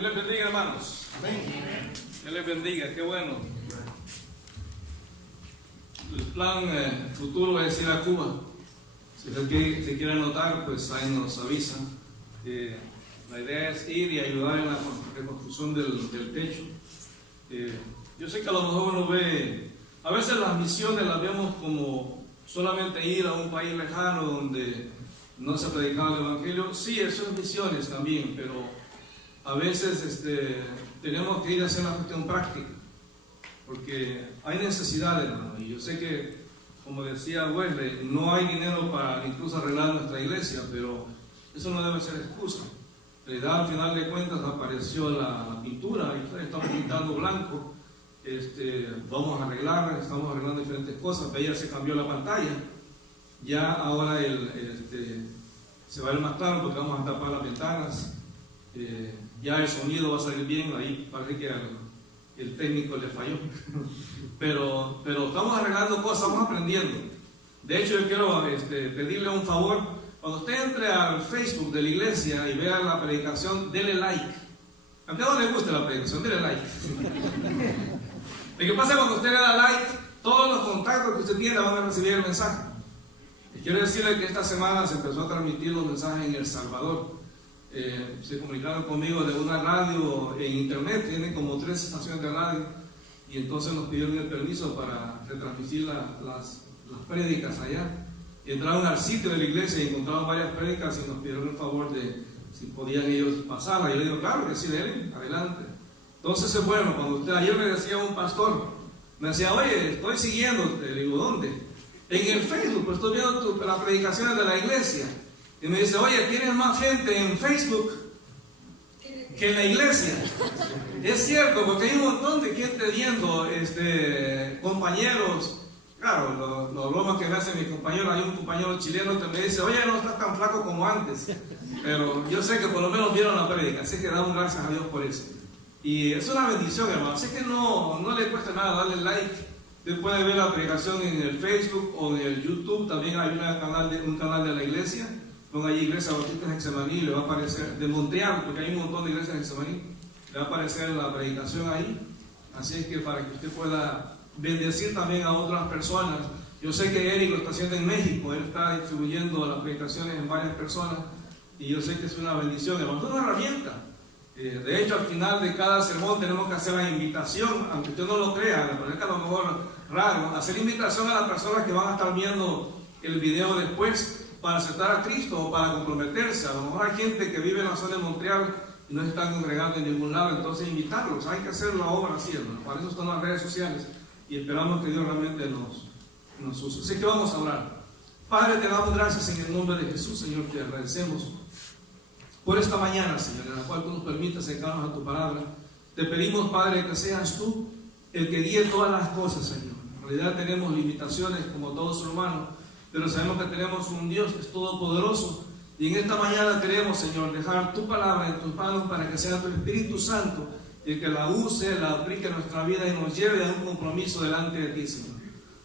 Dios les bendiga, hermanos. Amén. Dios les bendiga, qué bueno. El plan futuro es ir a Cuba. Si usted quiere anotar, pues ahí nos avisan. La idea es ir y ayudar en la reconstrucción del techo. Yo sé que a lo mejor uno ve, a veces las misiones las vemos como solamente ir a un país lejano donde no se ha predicado el Evangelio. Sí, eso es misiones también, pero a veces tenemos que ir a hacer una cuestión práctica, porque hay necesidades, hermano. Y yo sé que, como decía Wesley, no hay dinero para incluso arreglar nuestra iglesia, pero eso no debe ser excusa. En realidad, al final de cuentas, apareció la pintura y estamos pintando blanco. Vamos a arreglar, estamos arreglando diferentes cosas. Ya se cambió la pantalla, ya ahora se va a ver más claro porque vamos a tapar las ventanas. Ya el sonido va a salir bien. Ahí parece que el técnico le falló pero estamos arreglando cosas, estamos aprendiendo. De hecho, yo quiero pedirle un favor. Cuando usted entre al Facebook de la iglesia y vea la predicación, dele like. Aunque no le guste la predicación, dele like. Lo que pasa es que cuando usted le da like, todos los contactos que usted tiene van a recibir el mensaje. Y quiero decirle que esta semana se empezó a transmitir los mensajes en El Salvador. Se comunicaron conmigo de una radio en internet, tienen como 3 estaciones de radio, y entonces nos pidieron el permiso para retransmitir las prédicas allá. Y entraron al sitio de la iglesia y encontraron varias prédicas y nos pidieron el favor de si podían ellos pasarla. Y yo le digo, claro que sí, denle, adelante. Entonces es bueno, cuando ayer me decía un pastor, me decía, oye, estoy siguiendo, le digo, ¿dónde? En el Facebook, pues estoy viendo las predicaciones de la iglesia. Y me dice, oye, tienes más gente en Facebook que en la iglesia. Es cierto, porque hay un montón de gente viendo, compañeros. Claro, los bromas que me hacen mis compañeros. Hay un compañero chileno que me dice, oye, no estás tan flaco como antes. Pero yo sé que por lo menos vieron la prédica, así que damos gracias a Dios por eso. Y es una bendición, hermano. Así que no le cuesta nada darle like. Usted puede ver la predicación en el Facebook o en el YouTube. También hay un canal de la iglesia. Ponga allí Iglesia Bautista de Getsemaní, le va a aparecer, de Montreal, porque hay un montón de iglesias de Getsemaní, le va a aparecer la predicación ahí. Así es que para que usted pueda bendecir también a otras personas. Yo sé que Eric lo está haciendo en México, él está distribuyendo las predicaciones en varias personas, y yo sé que es una bendición, es una herramienta. De hecho, al final de cada sermón tenemos que hacer la invitación, aunque usted no lo crea, le parezca a lo mejor raro, hacer invitación a las personas que van a estar viendo el video después, para aceptar a Cristo o para comprometerse. A lo mejor hay gente que vive en la zona de Montreal y no se están congregando en ningún lado, entonces invitarlos. Hay que hacer la obra así, hermano. Para eso están las redes sociales y esperamos que Dios realmente nos use. Así que vamos a orar. Padre, te damos gracias en el nombre de Jesús, Señor. Te agradecemos por esta mañana, Señor, en la cual tú nos permitas acercarnos a tu palabra. Te pedimos, Padre, que seas tú el que guíe todas las cosas, Señor. En realidad tenemos limitaciones como todo ser humano, pero sabemos que tenemos un Dios que es todopoderoso, y en esta mañana queremos, Señor, dejar tu palabra en tus manos para que sea tu Espíritu Santo el que la use, la aplique en nuestra vida y nos lleve a un compromiso delante de ti, Señor.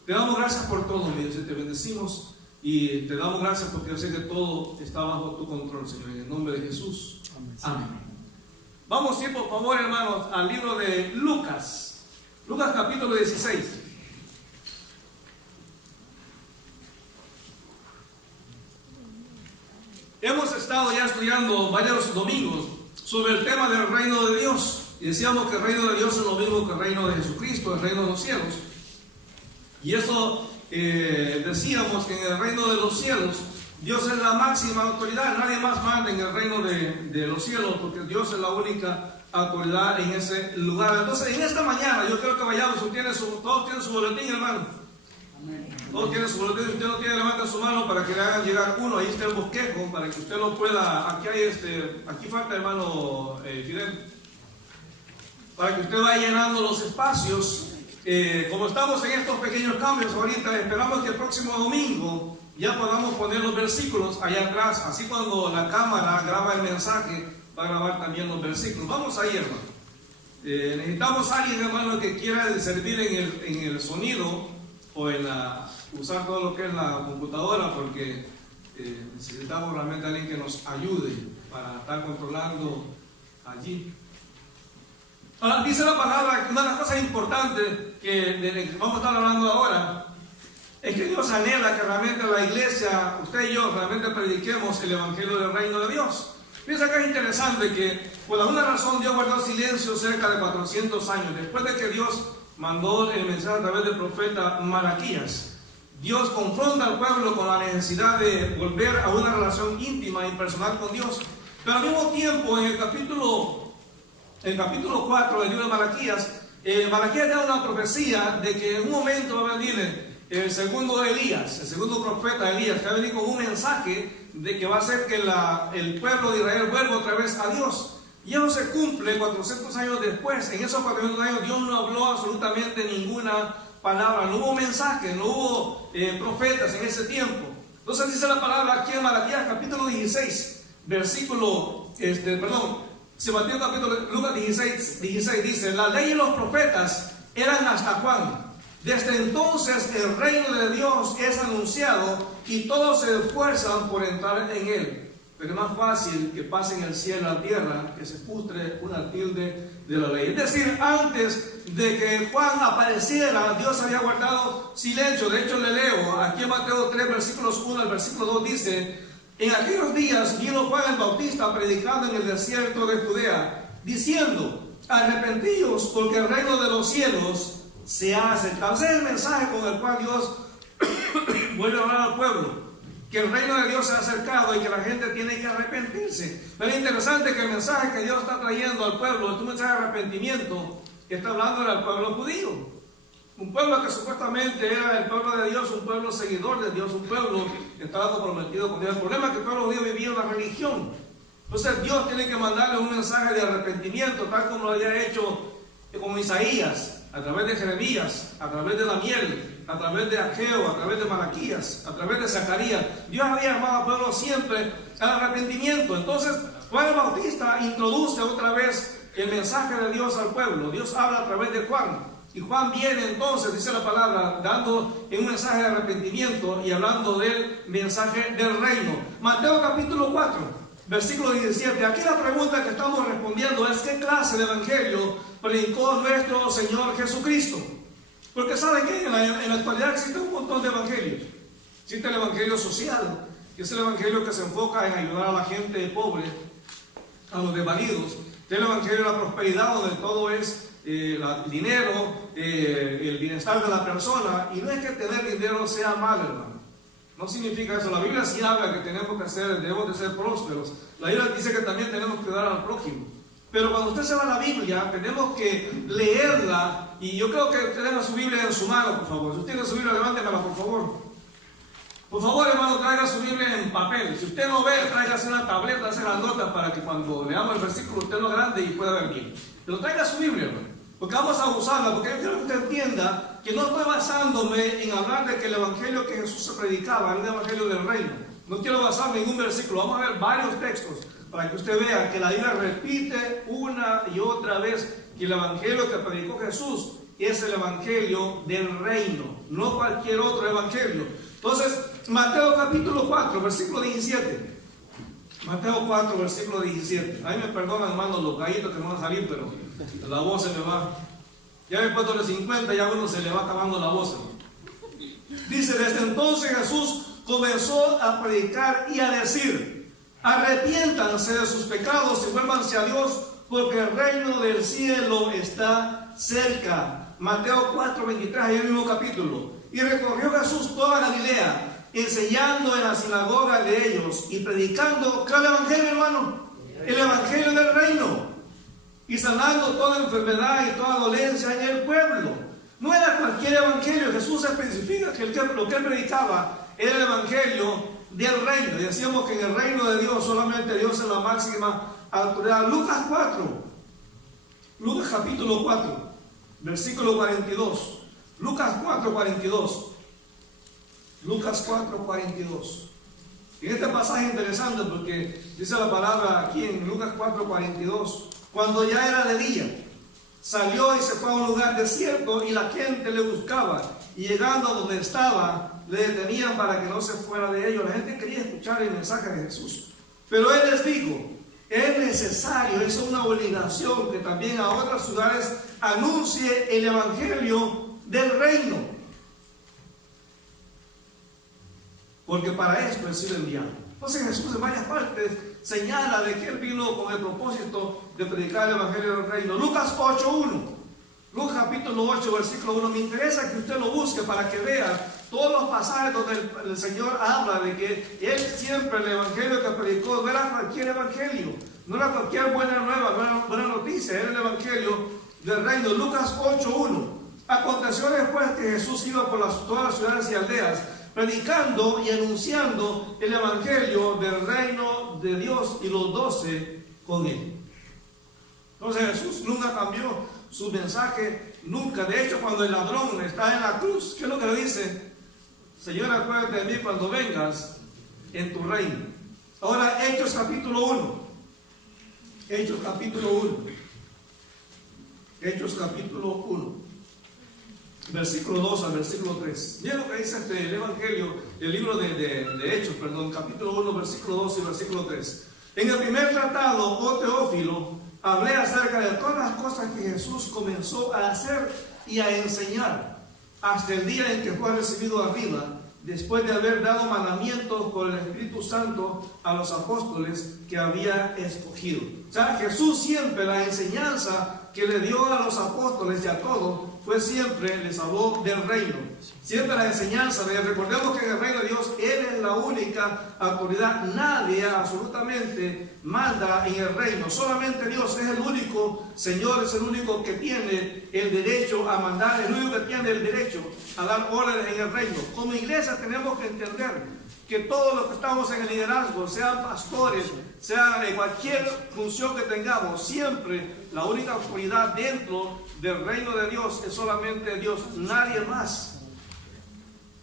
Te damos gracias por todo, mi Dios, y te bendecimos y te damos gracias porque yo sé que todo está bajo tu control, Señor, en el nombre de Jesús. Amén. Vamos a ir, por favor, hermanos, al libro de Lucas. Lucas capítulo 16. Hemos estado ya estudiando varios domingos sobre el tema del reino de Dios. Y decíamos que el reino de Dios es lo mismo que el reino de Jesucristo, el reino de los cielos. Y eso decíamos que en el reino de los cielos, Dios es la máxima autoridad. Nadie más manda en el reino de los cielos, porque Dios es la única autoridad en ese lugar. Entonces, en esta mañana, yo quiero que vayamos. Todos tienen su boletín, hermano. Todos tienen su boletín. Si usted no tiene, levanta su mano para que le hagan llegar uno. Ahí está el bosquejo para que usted lo pueda. Aquí hay aquí falta, hermano Fidel, para que usted vaya llenando los espacios. Como estamos en estos pequeños cambios ahorita, esperamos que el próximo domingo ya podamos poner los versículos allá atrás. Así cuando la cámara graba el mensaje, va a grabar también los versículos. Vamos ahí, hermano. Necesitamos a alguien, hermano, que quiera servir en el sonido o en usar todo lo que es la computadora, porque necesitamos realmente a alguien que nos ayude para estar controlando allí. Ahora, dice la palabra que una de las cosas importantes de que vamos a estar hablando ahora es que Dios anhela que realmente la iglesia, usted y yo, realmente prediquemos el evangelio del reino de Dios. Piensa que es interesante que por alguna razón Dios guardó silencio cerca de 400 años después de que Dios mandó el mensaje a través del profeta Malaquías. Dios confronta al pueblo con la necesidad de volver a una relación íntima y personal con Dios. Pero al mismo tiempo, en el capítulo 4 del libro de Malaquías, Malaquías da una profecía de que en un momento va a venir el segundo Elías, el segundo profeta Elías, que va a venir con un mensaje de que va a hacer que el pueblo de Israel vuelva otra vez a Dios. Y eso se cumple 400 años después. En esos 400 años Dios no habló absolutamente ninguna palabra, no hubo mensaje, no hubo profetas en ese tiempo. Entonces dice la palabra aquí en Malaquías capítulo 16, Lucas 16 dice: la ley y los profetas eran hasta Juan. Desde entonces el reino de Dios es anunciado y todos se esfuerzan por entrar en él. Pero es más fácil que pasen el cielo a la tierra que se frustre una tilde de la ley. Es decir, antes de que Juan apareciera, Dios había guardado silencio. De hecho, le leo aquí en Mateo 3, versículos 1 al versículo 2, dice: en aquellos días vino Juan el Bautista predicando en el desierto de Judea, diciendo: arrepentíos, porque el reino de los cielos se ha acercado. Ese es el mensaje con el cual Dios vuelve a hablar al pueblo, que el reino de Dios se ha acercado y que la gente tiene que arrepentirse. Pero es interesante que el mensaje que Dios está trayendo al pueblo es un mensaje de arrepentimiento que está hablando al pueblo judío, un pueblo que supuestamente era el pueblo de Dios, un pueblo seguidor de Dios, un pueblo que estaba comprometido con Dios. El problema es que el pueblo judío vivía una religión. Entonces Dios tiene que mandarle un mensaje de arrepentimiento, tal como lo había hecho con Isaías, a través de Jeremías, a través de Daniel, a través de Ageo, a través de Malaquías, a través de Zacarías. Dios había llamado al pueblo siempre al arrepentimiento. Entonces Juan el Bautista introduce otra vez el mensaje de Dios al pueblo. Dios habla a través de Juan. Y Juan viene entonces, dice la palabra, dando un mensaje de arrepentimiento y hablando del mensaje del reino. Mateo capítulo 4, versículo 17. Aquí la pregunta que estamos respondiendo es: ¿qué clase de evangelio predicó nuestro Señor Jesucristo? Porque ¿saben qué? En la actualidad existe un montón de evangelios. Existe el evangelio social, que es el evangelio que se enfoca en ayudar a la gente pobre, a los desvalidos. El evangelio de la prosperidad, donde todo es el dinero, el bienestar de la persona. Y no es que tener dinero sea malo, hermano. No significa eso. La Biblia sí habla que debemos de ser prósperos. La Biblia dice que también tenemos que dar al prójimo. Pero cuando usted se va a la Biblia, tenemos que leerla. Y yo creo que usted tenga su Biblia en su mano, por favor. Si usted tiene su Biblia, levántemela, por favor. Por favor, hermano, traiga su Biblia en papel. Si usted no ve, tráigase una tableta, hace las notas para que cuando leamos el versículo usted lo grande y pueda ver bien. Pero traiga su Biblia, hermano. Porque vamos a usarla, porque yo quiero que usted entienda que no estoy basándome en hablar de que el evangelio que Jesús se predicaba era un evangelio del reino. No quiero basarme en un versículo, vamos a ver varios textos para que usted vea que la Biblia repite una y otra vez que el evangelio que predicó Jesús es el evangelio del reino, no cualquier otro evangelio. Entonces, Mateo capítulo 4, versículo 17. Mateo 4, versículo 17. Ahí me perdonan, hermanos, los gallitos que me van a salir, pero la voz se me va. Ya después de los 50 ya uno se le va acabando la voz, hermano. Dice: desde entonces Jesús comenzó a predicar y a decir: arrepiéntanse de sus pecados y vuélvanse a Dios, porque el reino del cielo está cerca. Mateo 4, 23, ahí en el mismo capítulo. Y recorrió Jesús toda Galilea, enseñando en la sinagoga de ellos y predicando, ¿qué es el evangelio, hermano? El evangelio del reino, y sanando toda enfermedad y toda dolencia en el pueblo. No era cualquier evangelio. Jesús especifica que lo que él predicaba era el evangelio del reino. Y decíamos que en el reino de Dios solamente Dios es la máxima autoridad. Lucas 4, Lucas capítulo 4, versículo 42. Lucas 4, 42. Lucas 4, 42. Y este pasaje es interesante porque dice la palabra aquí en Lucas 4, 42. Cuando ya era de día, salió y se fue a un lugar desierto y la gente le buscaba. Y llegando a donde estaba, le detenían para que no se fuera de ellos. La gente quería escuchar el mensaje de Jesús. Pero él les dijo: Es necesario, es una obligación que también a otras ciudades anuncie el evangelio del reino. Porque para esto es sido enviado. Entonces Jesús en varias partes señala de que Él vino con el propósito de predicar el evangelio del reino. Lucas 8:1. Lucas capítulo 8, versículo 1. Me interesa que usted lo busque para que vea todos los pasajes donde el Señor habla de que Él siempre, el evangelio que predicó, no era cualquier evangelio, no era cualquier buena nueva, buena noticia, era el evangelio del reino. Lucas 8:1. Aconteció después que Jesús iba por todas las ciudades y aldeas, predicando y anunciando el evangelio del reino de Dios, y los 12 con Él. Entonces Jesús nunca cambió su mensaje, nunca. De hecho, cuando el ladrón está en la cruz, ¿qué es lo que le dice? Señor, acuérdate de mí cuando vengas en tu reino. Ahora, Hechos capítulo 1. Hechos capítulo 1. Hechos capítulo 1. Versículo 2 al versículo 3. Miren lo que dice el Evangelio, el libro de Hechos, capítulo 1, versículo 2 y versículo 3. En el primer tratado, oh Teófilo, hablé acerca de todas las cosas que Jesús comenzó a hacer y a enseñar hasta el día en que fue recibido arriba, después de haber dado mandamientos por el Espíritu Santo a los apóstoles que había escogido. O sea, Jesús siempre, la enseñanza que le dio a los apóstoles y a todos, fue siempre, les habló del reino. Siempre la enseñanza de, recordemos que en el reino de Dios, Él es la única autoridad. Nadie absolutamente manda en el reino. Solamente Dios es el único Señor, es el único que tiene el derecho a mandar, el único que tiene el derecho a dar órdenes en el reino. Como iglesia tenemos que entender que todos los que estamos en el liderazgo, sean pastores, sea de cualquier función que tengamos, siempre la única autoridad dentro del reino de Dios es solamente Dios, nadie más.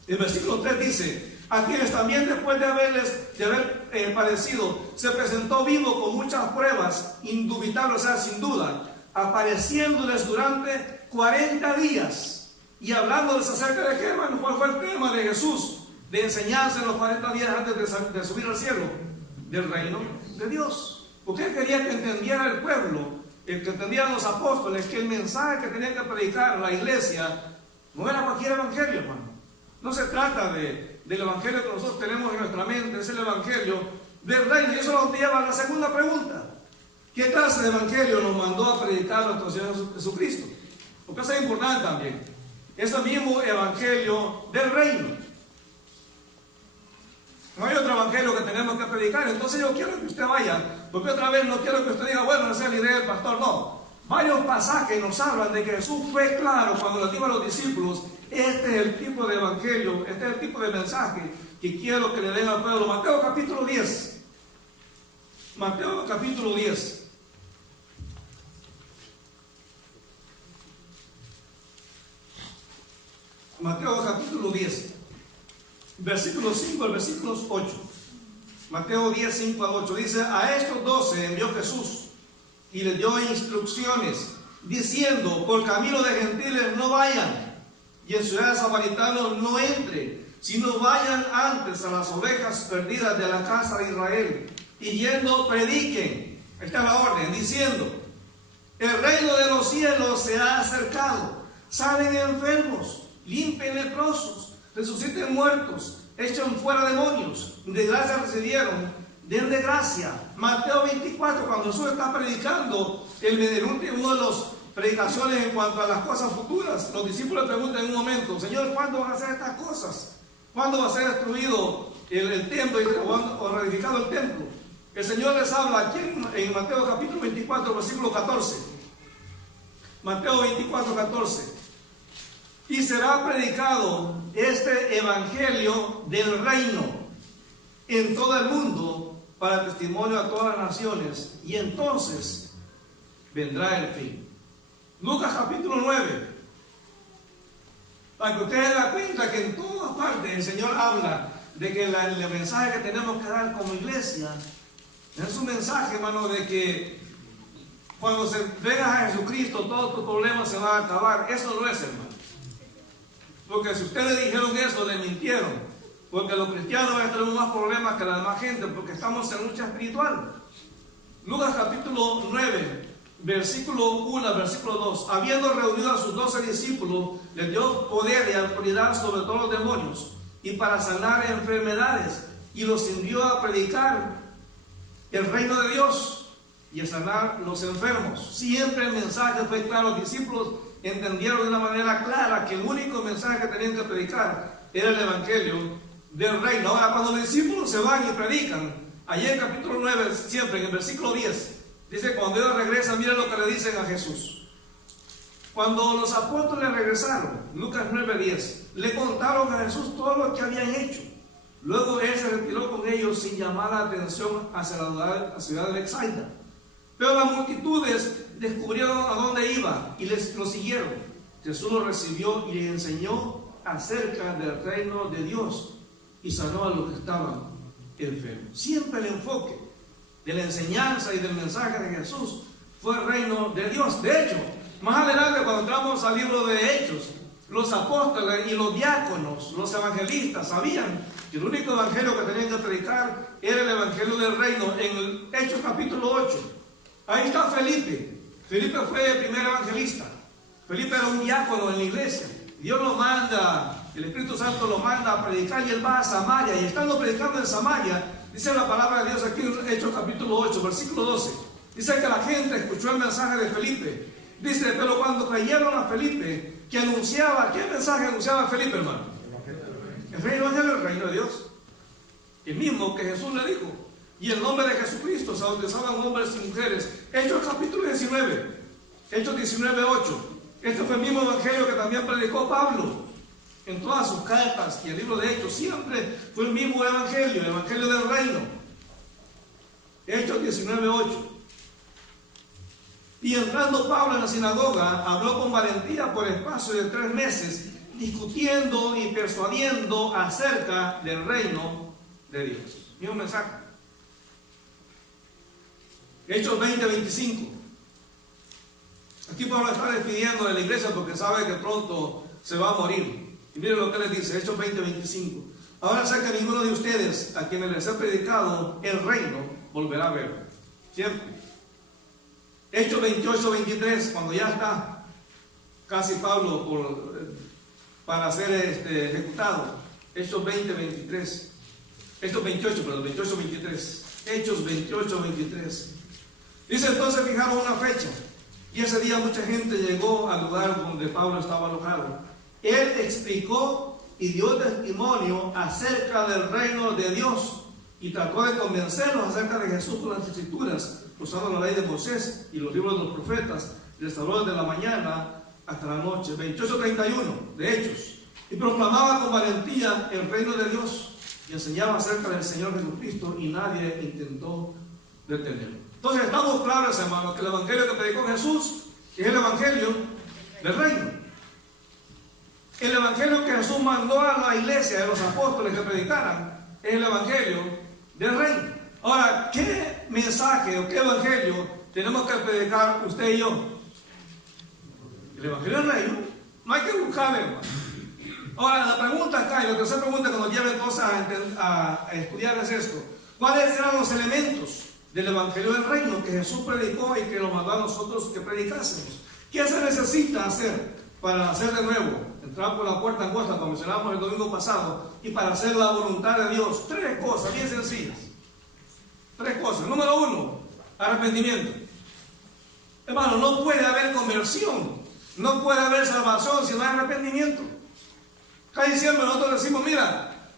El versículo 3 dice: a quienes también después de haber padecido, se presentó vivo con muchas pruebas, indubitables, o sea, sin duda, apareciéndoles durante 40 días y hablándoles acerca de qué, hermano. ¿Cuál fue el tema de Jesús? De enseñarse en los 40 días antes de subir al cielo, del reino de Dios. Porque Él quería que entendiera el pueblo, que entendieran los apóstoles, que el mensaje que tenían que predicar la iglesia no era cualquier evangelio, hermano. No se trata del evangelio que nosotros tenemos en nuestra mente, es el evangelio del reino. Y eso nos lleva a la segunda pregunta: ¿qué clase de evangelio nos mandó a predicar nuestro Señor Jesucristo? Porque eso es importante también. Es el mismo evangelio del reino. No hay otro evangelio que tenemos que predicar. Entonces yo quiero que usted vaya, porque otra vez no quiero que usted diga, bueno, esa es la idea del pastor. No, varios pasajes nos hablan de que Jesús fue claro cuando le dijo a los discípulos: este es el tipo de evangelio, este es el tipo de mensaje que quiero que le den al pueblo. Mateo capítulo 10. Mateo capítulo 10. Mateo capítulo 10. Versículos 5 al versículo 8. Mateo 10, 5 al 8. Dice: a estos 12 envió Jesús y les dio instrucciones, diciendo: por camino de gentiles no vayan, y en ciudades samaritanos no entren, sino vayan antes a las ovejas perdidas de la casa de Israel, y yendo prediquen. Esta es la orden, diciendo: el reino de los cielos se ha acercado. Salen enfermos, limpien leprosos, resuciten muertos, echen fuera demonios, de gracia recibieron, den de gracia. Mateo 24, cuando Jesús está predicando uno de las predicaciones en cuanto a las cosas futuras, los discípulos preguntan en un momento: Señor, ¿cuándo van a hacer estas cosas? ¿Cuándo va a ser destruido el templo o reedificado el templo? El Señor les habla aquí en Mateo capítulo 24, versículo 14. Mateo 24, 14. Y será predicado este evangelio del reino en todo el mundo para testimonio a todas las naciones, y entonces vendrá el fin. Lucas capítulo 9. Para que ustedes se den cuenta que en todas partes el Señor habla de que el mensaje que tenemos que dar como iglesia es un mensaje, hermano, de que cuando se venga a Jesucristo todos tus problemas se van a acabar. Eso no es, hermano. Porque si ustedes le dijeron eso, le mintieron. Porque los cristianos tenemos más problemas que la demás gente, porque estamos en lucha espiritual. Lucas capítulo 9, versículo 1 al versículo 2. Habiendo reunido a sus 12 discípulos, les dio poder y autoridad sobre todos los demonios y para sanar enfermedades, y los envió a predicar el reino de Dios y a sanar los enfermos. Siempre el mensaje fue claro. Los discípulos entendieron de una manera clara que el único mensaje que tenían que predicar era el evangelio del reino. Ahora, cuando los discípulos se van y predican, allí en capítulo 9, siempre en el versículo 10, dice: cuando ellos regresan, miren lo que le dicen a Jesús. Cuando los apóstoles regresaron, Lucas 9:10, le contaron a Jesús todo lo que habían hecho. Luego él se retiró con ellos sin llamar la atención hacia la ciudad de Bethsaida. Pero las multitudes descubrieron a dónde iba y lo siguieron. Jesús los recibió y les enseñó acerca del reino de Dios y sanó a los que estaban enfermos. Siempre el enfoque de la enseñanza y del mensaje de Jesús fue el reino de Dios. De hecho, más adelante, cuando entramos al libro de Hechos, los apóstoles y los diáconos, los evangelistas, sabían que el único evangelio que tenían que predicar era el evangelio del reino. En el Hechos capítulo 8, ahí está Felipe. Felipe fue el primer evangelista. Felipe era un diácono en la iglesia. Dios lo manda, el Espíritu Santo lo manda a predicar y él va a Samaria. Y estando predicando en Samaria, dice la palabra de Dios aquí en Hechos capítulo 8, versículo 12. Dice que la gente escuchó el mensaje de Felipe. Dice: pero cuando creyeron a Felipe, que anunciaba, ¿qué mensaje anunciaba Felipe, hermano? El reino de Dios. El mismo que Jesús le dijo. Y el nombre de Jesucristo se bautizaban hombres y mujeres. Hechos capítulo 19, Hechos 19:8. Este fue el mismo evangelio que también predicó Pablo en todas sus cartas y el libro de Hechos. Siempre fue el mismo evangelio, el evangelio del reino. Hechos 19:8. Y entrando Pablo en la sinagoga, habló con valentía por espacio de 3 meses, discutiendo y persuadiendo acerca del reino de Dios. Mismo mensaje. Hechos 20:25. Aquí Pablo está despidiendo de la iglesia porque sabe que pronto se va a morir. Y miren lo que les dice, Hechos 20:25. Ahora sé que ninguno de ustedes, a quienes les he predicado el reino, volverá a ver. Siempre. Hechos 28:23, cuando ya está casi Pablo para ser ejecutado. Hechos 20:23. Hechos 28:23. Hechos 28:23. Dice: entonces fijaron una fecha, y ese día mucha gente llegó al lugar donde Pablo estaba alojado. Él explicó y dio testimonio acerca del reino de Dios y trató de convencerlos acerca de Jesús con las escrituras, usando la ley de Moisés y los libros de los profetas. Les habló desde la mañana hasta la noche. 28:31 de Hechos. Y proclamaba con valentía el reino de Dios y enseñaba acerca del Señor Jesucristo, y nadie intentó detenerlo. Entonces estamos claros, hermanos, que el evangelio que predicó Jesús es el evangelio del reino. El evangelio que Jesús mandó a la iglesia, a los apóstoles que predicaran, es el evangelio del reino. Ahora, ¿qué mensaje o qué evangelio tenemos que predicar usted y yo? El evangelio del reino. No hay que buscarlo, hermano. Ahora, la pregunta acá, y lo que se pregunta cuando lleven cosas a estudiar es esto: ¿cuáles eran los elementos del evangelio del reino que Jesús predicó y que lo mandó a nosotros que predicásemos? ¿Qué se necesita hacer para nacer de nuevo? Entrar por la puerta angosta, como mencionábamos el domingo pasado, y para hacer la voluntad de Dios. 3 cosas bien sencillas. 3 cosas. Número 1, arrepentimiento. Hermano, no puede haber conversión, no puede haber salvación si no hay arrepentimiento. Cada diciembre nosotros decimos: mira,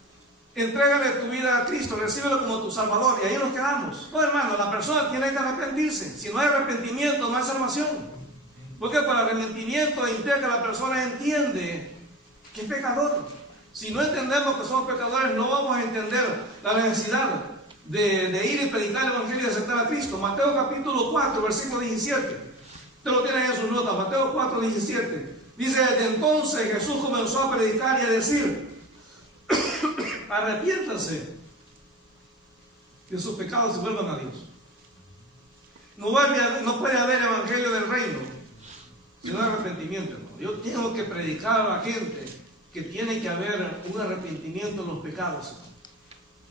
entrégale tu vida a Cristo, recíbelo como tu Salvador, y ahí nos quedamos. No, hermano, la persona tiene que arrepentirse. Si no hay arrepentimiento, no hay salvación. Porque para el arrepentimiento implica que la persona entiende que es pecador. Si no entendemos que somos pecadores, no vamos a entender la necesidad de ir y predicar el evangelio y aceptar a Cristo. Mateo capítulo 4, versículo 17. Usted lo tiene en sus notas. Mateo 4, 17. Dice: desde entonces Jesús comenzó a predicar y a decir: arrepiéntanse de sus pecados y vuelvan a Dios. No puede haber evangelio del reino si no hay arrepentimiento, hermano. Yo tengo que predicar a la gente que tiene que haber un arrepentimiento en los pecados, hermano.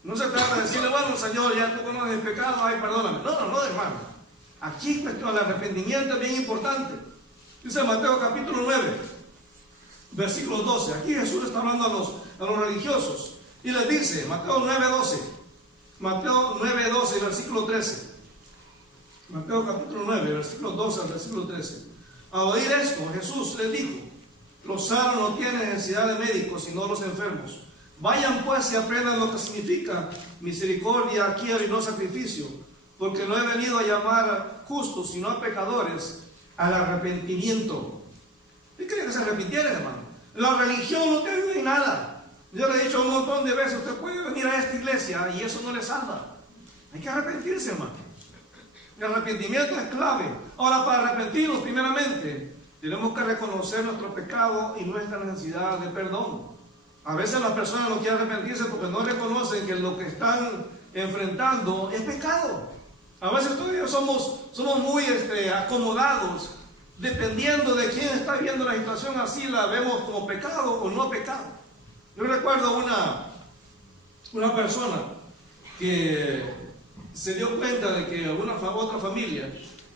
No se trata de decirle, bueno, Señor, ya tú conoces el pecado, ay, perdóname. No, hermano. Aquí cuestión del arrepentimiento es bien importante. Dice Mateo capítulo 9, versículo 12. Aquí Jesús está hablando a los religiosos. Y les dice, Mateo 9, 12. Mateo 9, 12, versículo 13. Mateo capítulo 9, versículo 12 al versículo 13. Al oír esto, Jesús les dijo, los sanos no tienen necesidad de médicos, sino los enfermos. Vayan pues y aprendan lo que significa misericordia quiero y no sacrificio, porque no he venido a llamar a justos, sino a pecadores al arrepentimiento. ¿Qué creen que se arrepintieran, hermano? La religión no te ayuda en nada. Yo le he dicho un montón de veces, usted puede venir a esta iglesia y eso no le salva. Hay que arrepentirse, hermano. El arrepentimiento es clave. Ahora, para arrepentirnos, primeramente, tenemos que reconocer nuestro pecado y nuestra necesidad de perdón. A veces las personas no quieren arrepentirse porque no reconocen que lo que están enfrentando es pecado. A veces todavía somos muy acomodados, dependiendo de quién está viendo la situación, así la vemos como pecado o no pecado. Yo recuerdo una persona que se dio cuenta de que otra familia,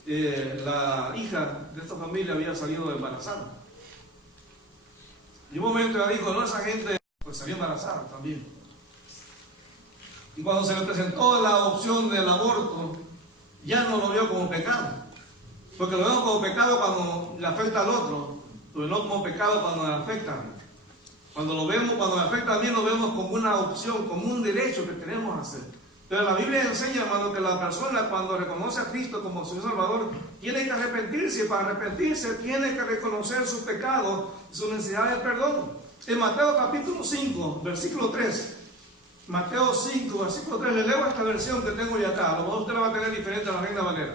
la hija de esta familia había salido embarazada. Y un momento ella dijo, no, esa gente pues salió embarazada también. Y cuando se le presentó la opción del aborto, ya no lo vio como pecado. Porque lo vemos como pecado cuando le afecta al otro, pero no como pecado cuando le afecta. Cuando le afecta a mí, lo vemos como una opción, como un derecho que tenemos a hacer. Pero la Biblia enseña, hermano, que la persona cuando reconoce a Cristo como su Salvador, tiene que arrepentirse, y para arrepentirse tiene que reconocer sus pecados y su necesidad de perdón. En Mateo capítulo 5, versículo 3, Mateo 5, versículo 3, le leo esta versión que tengo ya acá, a lo mejor usted la va a tener diferente a la Reina Valera.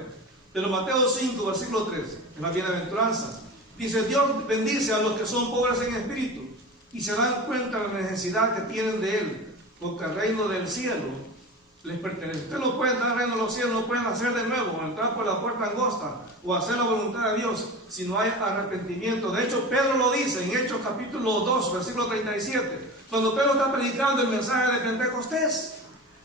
Pero Mateo 5, versículo 3, en la bienaventuranza, dice, Dios bendice a los que son pobres en espíritu y se dan cuenta de la necesidad que tienen de Él, porque el reino del cielo les pertenece. Usted no puede entrar al reino de los cielos, no pueden hacer de nuevo, entrar por la puerta angosta o hacer la voluntad de Dios si no hay arrepentimiento. De hecho, Pedro lo dice en Hechos capítulo 2, versículo 37, cuando Pedro está predicando el mensaje de Pentecostés.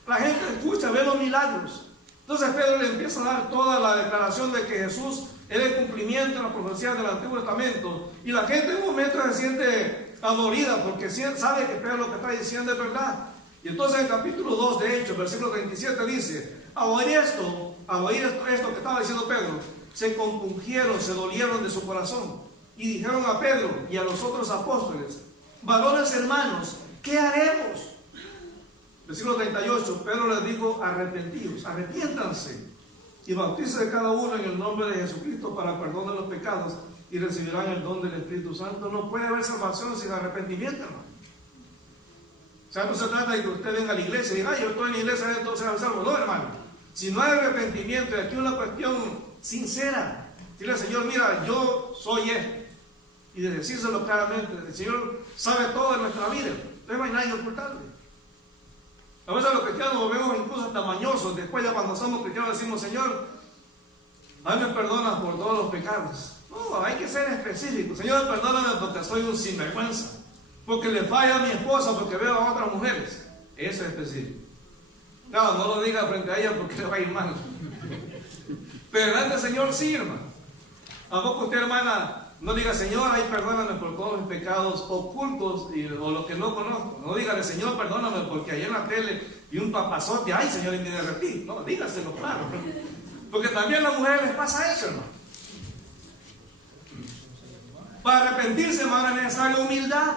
La gente escucha, ve los milagros. Entonces Pedro le empieza a dar toda la declaración de que Jesús era el cumplimiento de las profecías del Antiguo Testamento. Y la gente en un momento se siente adorida porque sabe que Pedro lo que está diciendo es verdad. Y entonces en el capítulo 2 de Hechos, versículo 37 dice, al oír esto que estaba diciendo Pedro, se compungieron, se dolieron de su corazón y dijeron a Pedro y a los otros apóstoles, varones hermanos, ¿qué haremos? Versículo 38, Pedro les dijo, arrepentíos, arrepiéntanse y bautícense cada uno en el nombre de Jesucristo para perdón de los pecados y recibirán el don del Espíritu Santo. No puede haber salvación sin arrepentimiento, hermano. O sea, no se trata de que usted venga a la iglesia y diga, yo estoy en la iglesia, entonces al salvo. No, hermano. Si no hay arrepentimiento, y aquí una cuestión sincera, dile al Señor, mira, yo soy esto. Y de decírselo claramente, el Señor sabe todo de nuestra vida. No hay nadie ocultable. A veces los cristianos nos vemos incluso hasta mañosos. Después ya cuando somos cristianos decimos, Señor, a mí me perdonas por todos los pecados. No, hay que ser específico. Señor, perdóname porque soy un sinvergüenza. Porque le falla a mi esposa porque veo a otras mujeres. Eso es específico. Claro, no lo diga frente a ella porque le va a ir mal. Pero delante del Señor sí, hermano. ¿A poco usted, hermana, no diga, Señor, ay, perdóname por todos mis pecados ocultos o los que no conozco? No dígale, Señor, perdóname porque ayer en la tele vi un papazote, ay, Señor, y me derretí. No, dígaselo claro. Porque también a las mujeres les pasa eso, hermano. Para arrepentirse, hermano, es necesaria humildad.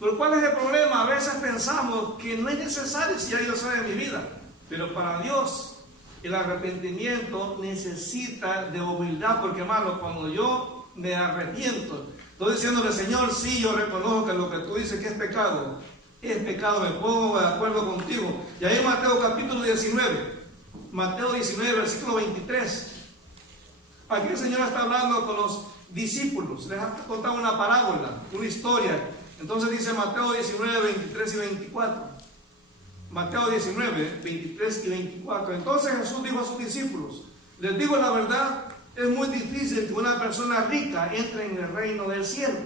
Pero ¿cuál es el problema? A veces pensamos que no es necesario si ya yo sé de mi vida. Pero para Dios el arrepentimiento necesita de humildad. Porque, hermano, cuando yo me arrepiento, estoy diciéndole, Señor, sí, yo reconozco que lo que tú dices que es pecado, me pongo de acuerdo contigo. Y ahí en Mateo capítulo 19, Mateo 19, versículo 23. Aquí el Señor está hablando con los discípulos. Les ha contado una parábola, una historia. Entonces dice Mateo 19, 23 y 24. Mateo 19, 23 y 24. Entonces Jesús dijo a sus discípulos, les digo la verdad, es muy difícil que una persona rica entre en el reino del cielo.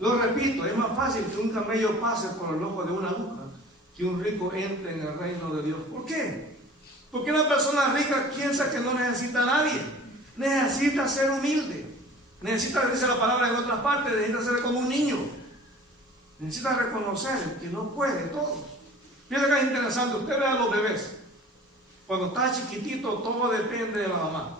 Lo repito, es más fácil que un camello pase por el ojo de una aguja que un rico entre en el reino de Dios. ¿Por qué? Porque una persona rica piensa que no necesita a nadie. Necesita ser humilde. Necesita, dice la palabra en otras partes, necesita ser como un niño. Necesita reconocer que no puede todo. Fíjate que es interesante, usted ve a los bebés. Cuando está chiquitito, todo depende de la mamá.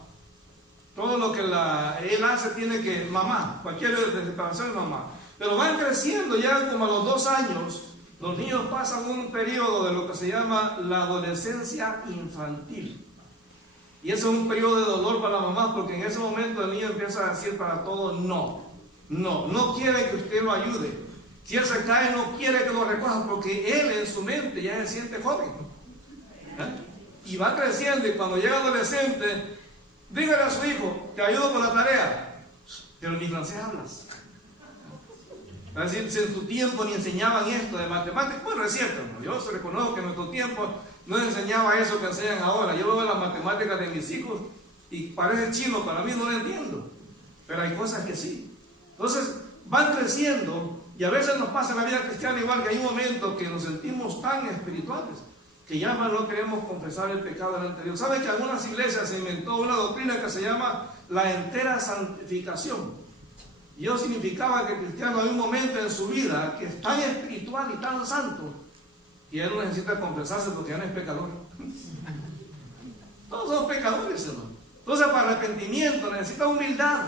Todo lo que él hace tiene que, mamá, cualquier desesperación es mamá. Pero van creciendo ya como a los 2 años, los niños pasan un periodo de lo que se llama la adolescencia infantil. Y ese es un periodo de dolor para la mamá, porque en ese momento el niño empieza a decir para todo no quiere que usted lo ayude. Si él se cae, no quiere que lo recoja, porque él en su mente ya se siente joven. Y va creciendo, y cuando llega adolescente, dígale a su hijo, te ayudo con la tarea, pero ni francés hablas. Es decir, si en tu tiempo ni enseñaban esto de matemáticas, bueno, es cierto, ¿no? Yo se reconozco que en nuestro tiempo no enseñaba eso que enseñan ahora. Yo veo las matemáticas de mis hijos y parece chino, para mí no lo entiendo, pero hay cosas que sí. Entonces van creciendo, y a veces nos pasa en la vida cristiana igual, que hay un momento que nos sentimos tan espirituales que ya no queremos confesar el pecado delante de Dios. ¿Saben que en algunas iglesias se inventó una doctrina que se llama la entera santificación? Y eso significaba que el cristiano hay un momento en su vida que es tan espiritual y tan santo que él no necesita confesarse porque ya no es pecador. Todos somos pecadores, hermano. Entonces, para arrepentimiento necesita humildad.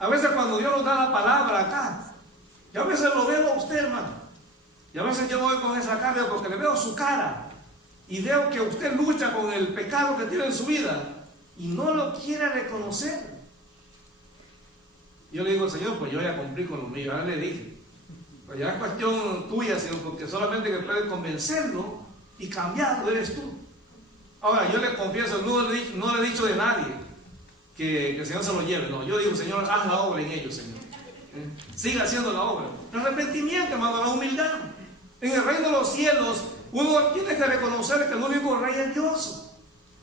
A veces cuando Dios nos da la palabra acá, yo a veces lo veo a usted, hermano, y a veces yo voy con esa carga porque le veo su cara y veo que usted lucha con el pecado que tiene en su vida y no lo quiere reconocer. Yo le digo, Señor, pues yo ya cumplí con lo mío, ya le dije, pues ya es cuestión tuya, sino porque solamente que puedes convencerlo y cambiarlo eres tú. Ahora, yo le confieso, no le he dicho de nadie que el Señor se lo lleve, no, yo digo, Señor, haz la obra en ellos, Señor. Siga haciendo la obra. El arrepentimiento, hermano, la humildad. En el reino de los cielos, uno tiene que reconocer que el único rey es Dios.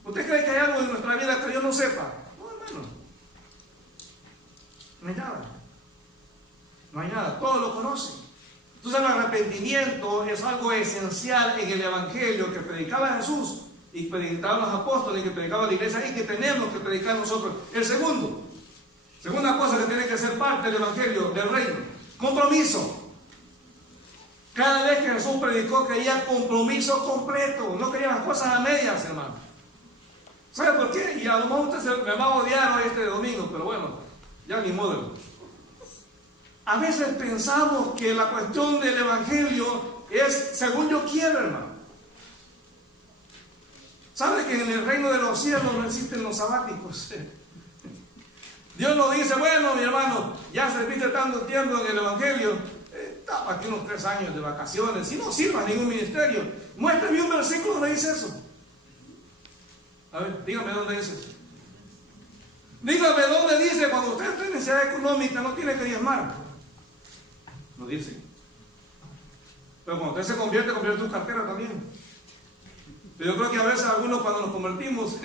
¿Usted cree que hay algo en nuestra vida que Dios no sepa? No, hermano. No hay nada. No hay nada. Todo lo conoce. Entonces el arrepentimiento es algo esencial en el evangelio que predicaba Jesús y predicaban los apóstoles, que predicaba la iglesia y que tenemos que predicar nosotros. Segunda cosa que tiene que ser parte del evangelio del reino: compromiso. Cada vez que Jesús predicó quería compromiso completo, no quería las cosas a medias, hermano. ¿Sabe por qué? Y a lo mejor usted me va a odiar hoy este domingo, pero bueno, ya ni modo. A veces pensamos que la cuestión del evangelio es según yo quiero, hermano. ¿Sabe que en el reino de los cielos no existen los sabáticos? Dios nos dice, bueno, mi hermano, ya serviste tanto tiempo en el evangelio, estaba aquí unos 3 años de vacaciones, si no sirvas en ningún ministerio, muéstrame un versículo donde dice eso. A ver, dígame dónde dice eso. Dígame dónde dice cuando usted está en necesidad económica no tiene que diezmar. No dice. Pero cuando usted se convierte tu cartera también. Pero yo creo que a veces algunos cuando nos convertimos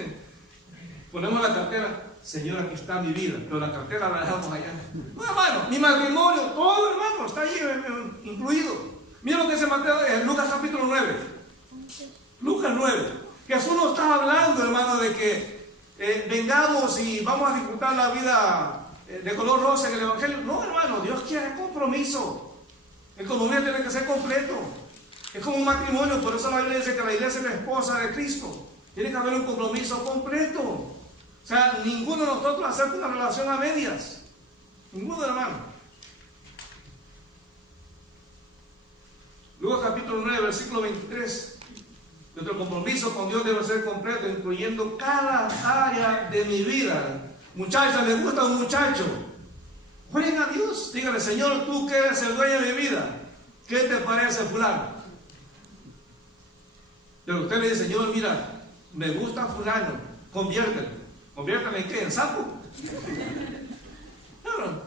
ponemos la cartera, Señor, aquí está mi vida, pero la cartera la dejamos allá. No, hermano, mi matrimonio, todo, hermano, está allí incluido. Mira lo que dice Mateo en Lucas capítulo 9. Lucas 9. Jesús nos está hablando, hermano, de que vengamos y vamos a disfrutar la vida de color rosa en el evangelio. No, hermano, Dios quiere compromiso. El compromiso tiene que ser completo. Es como un matrimonio, por eso la Biblia dice que la iglesia es la esposa de Cristo. Tiene que haber un compromiso completo. O sea, ninguno de nosotros acepta una relación a medias. Ninguno, hermano. Lucas capítulo 9, versículo 23. Nuestro compromiso con Dios debe ser completo, incluyendo cada área de mi vida. Muchachos, ¿les gusta un muchacho? Oren a Dios. Dígale, Señor, tú que eres el dueño de mi vida, ¿qué te parece fulano? Pero usted le dice, Señor, mira, me gusta fulano, conviértelo. ¿Conviértelo en qué? ¿En sapo? Claro.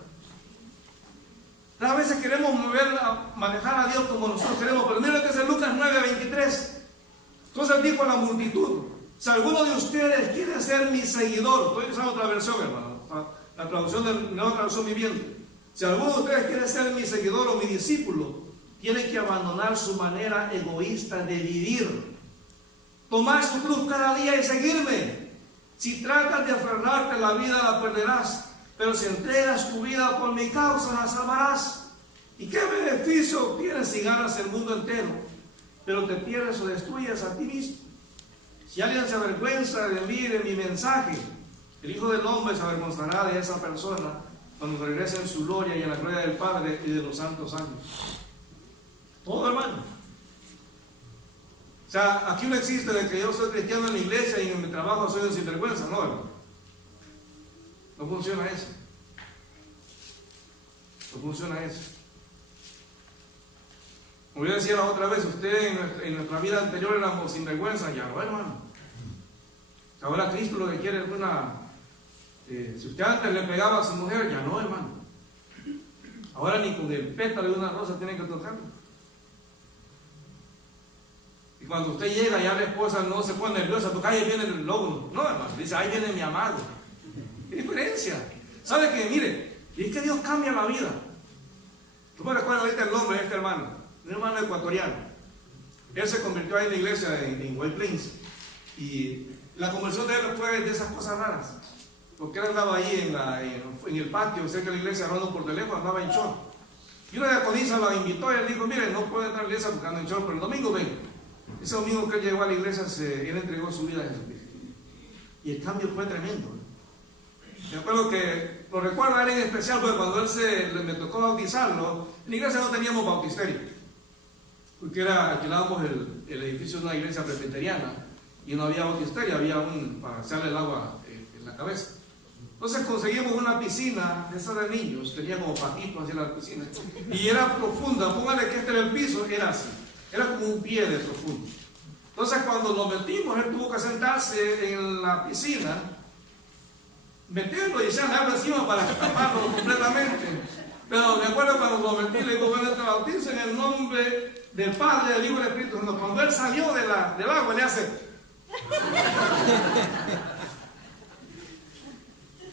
A veces queremos manejar a Dios como nosotros queremos, pero mira lo que dice Lucas 9, 23. Entonces dijo a la multitud, si alguno de ustedes quiere ser mi seguidor, estoy usando otra versión, hermano, la nueva traducción viviente. Si alguno de ustedes quiere ser mi seguidor o mi discípulo, tiene que abandonar su manera egoísta de vivir. Tomar su cruz cada día y seguirme. Si tratas de aferrarte a la vida, la perderás. Pero si entregas tu vida por mi causa, la salvarás. ¿Y qué beneficio obtienes si ganas el mundo entero, pero te pierdes o destruyes a ti mismo? Si alguien se avergüenza de mí, de mi mensaje, el Hijo del Hombre se avergonzará de esa persona cuando regrese en su gloria y en la gloria del Padre y de los santos ángeles. Todo, hermano. O sea, aquí no existe de que yo soy cristiano en la iglesia y en mi trabajo soy un sinvergüenza, no, hermano. No funciona eso. No funciona eso. Como yo decía la otra vez, usted en nuestra vida anterior éramos sinvergüenza, ya no, hermano. Ahora Cristo lo que quiere es una... si usted antes le pegaba a su mujer, ya no, hermano. Ahora ni con el pétalo de una rosa tiene que tocarlo. Y cuando usted llega, ya la esposa no se pone nerviosa, porque ahí viene el lobo. No, hermano, dice, ahí viene mi amado. ¿Qué diferencia? ¿Sabe qué? Mire, y es que Dios cambia la vida. Tú me recuerdas ahorita el nombre de este hermano, un hermano ecuatoriano. Él se convirtió ahí en la iglesia en White Plains. Y la conversión de él fue de esas cosas raras. Porque él andaba ahí en el patio, cerca de la iglesia, hablando por teléfono, andaba en short. Y una diaconisa lo invitó y él dijo, mire, no puede entrar a la iglesia porque anda en short, pero el domingo ven. Ese domingo que él llegó a la iglesia, él entregó su vida a Jesucristo. Y el cambio fue tremendo. Me acuerdo que, lo recuerdo a él en especial, porque cuando me tocó bautizarlo, en la iglesia no teníamos bautisterio. Porque alquilábamos el edificio de una iglesia presbiteriana y no había bautisterio, había para echarle el agua en la cabeza. Entonces conseguimos una piscina, esa de niños, tenía como patitos así la piscina, y era profunda, póngale que este era el piso, era así. Era como un pie de profundo. Entonces cuando lo metimos, él tuvo que sentarse en la piscina, meterlo y echarle agua encima para taparlo completamente. Pero me acuerdo cuando lo metí, le digo, bueno, te bautizo en el nombre del Padre, del Hijo y del Espíritu Santo. Cuando él salió del agua, le hace...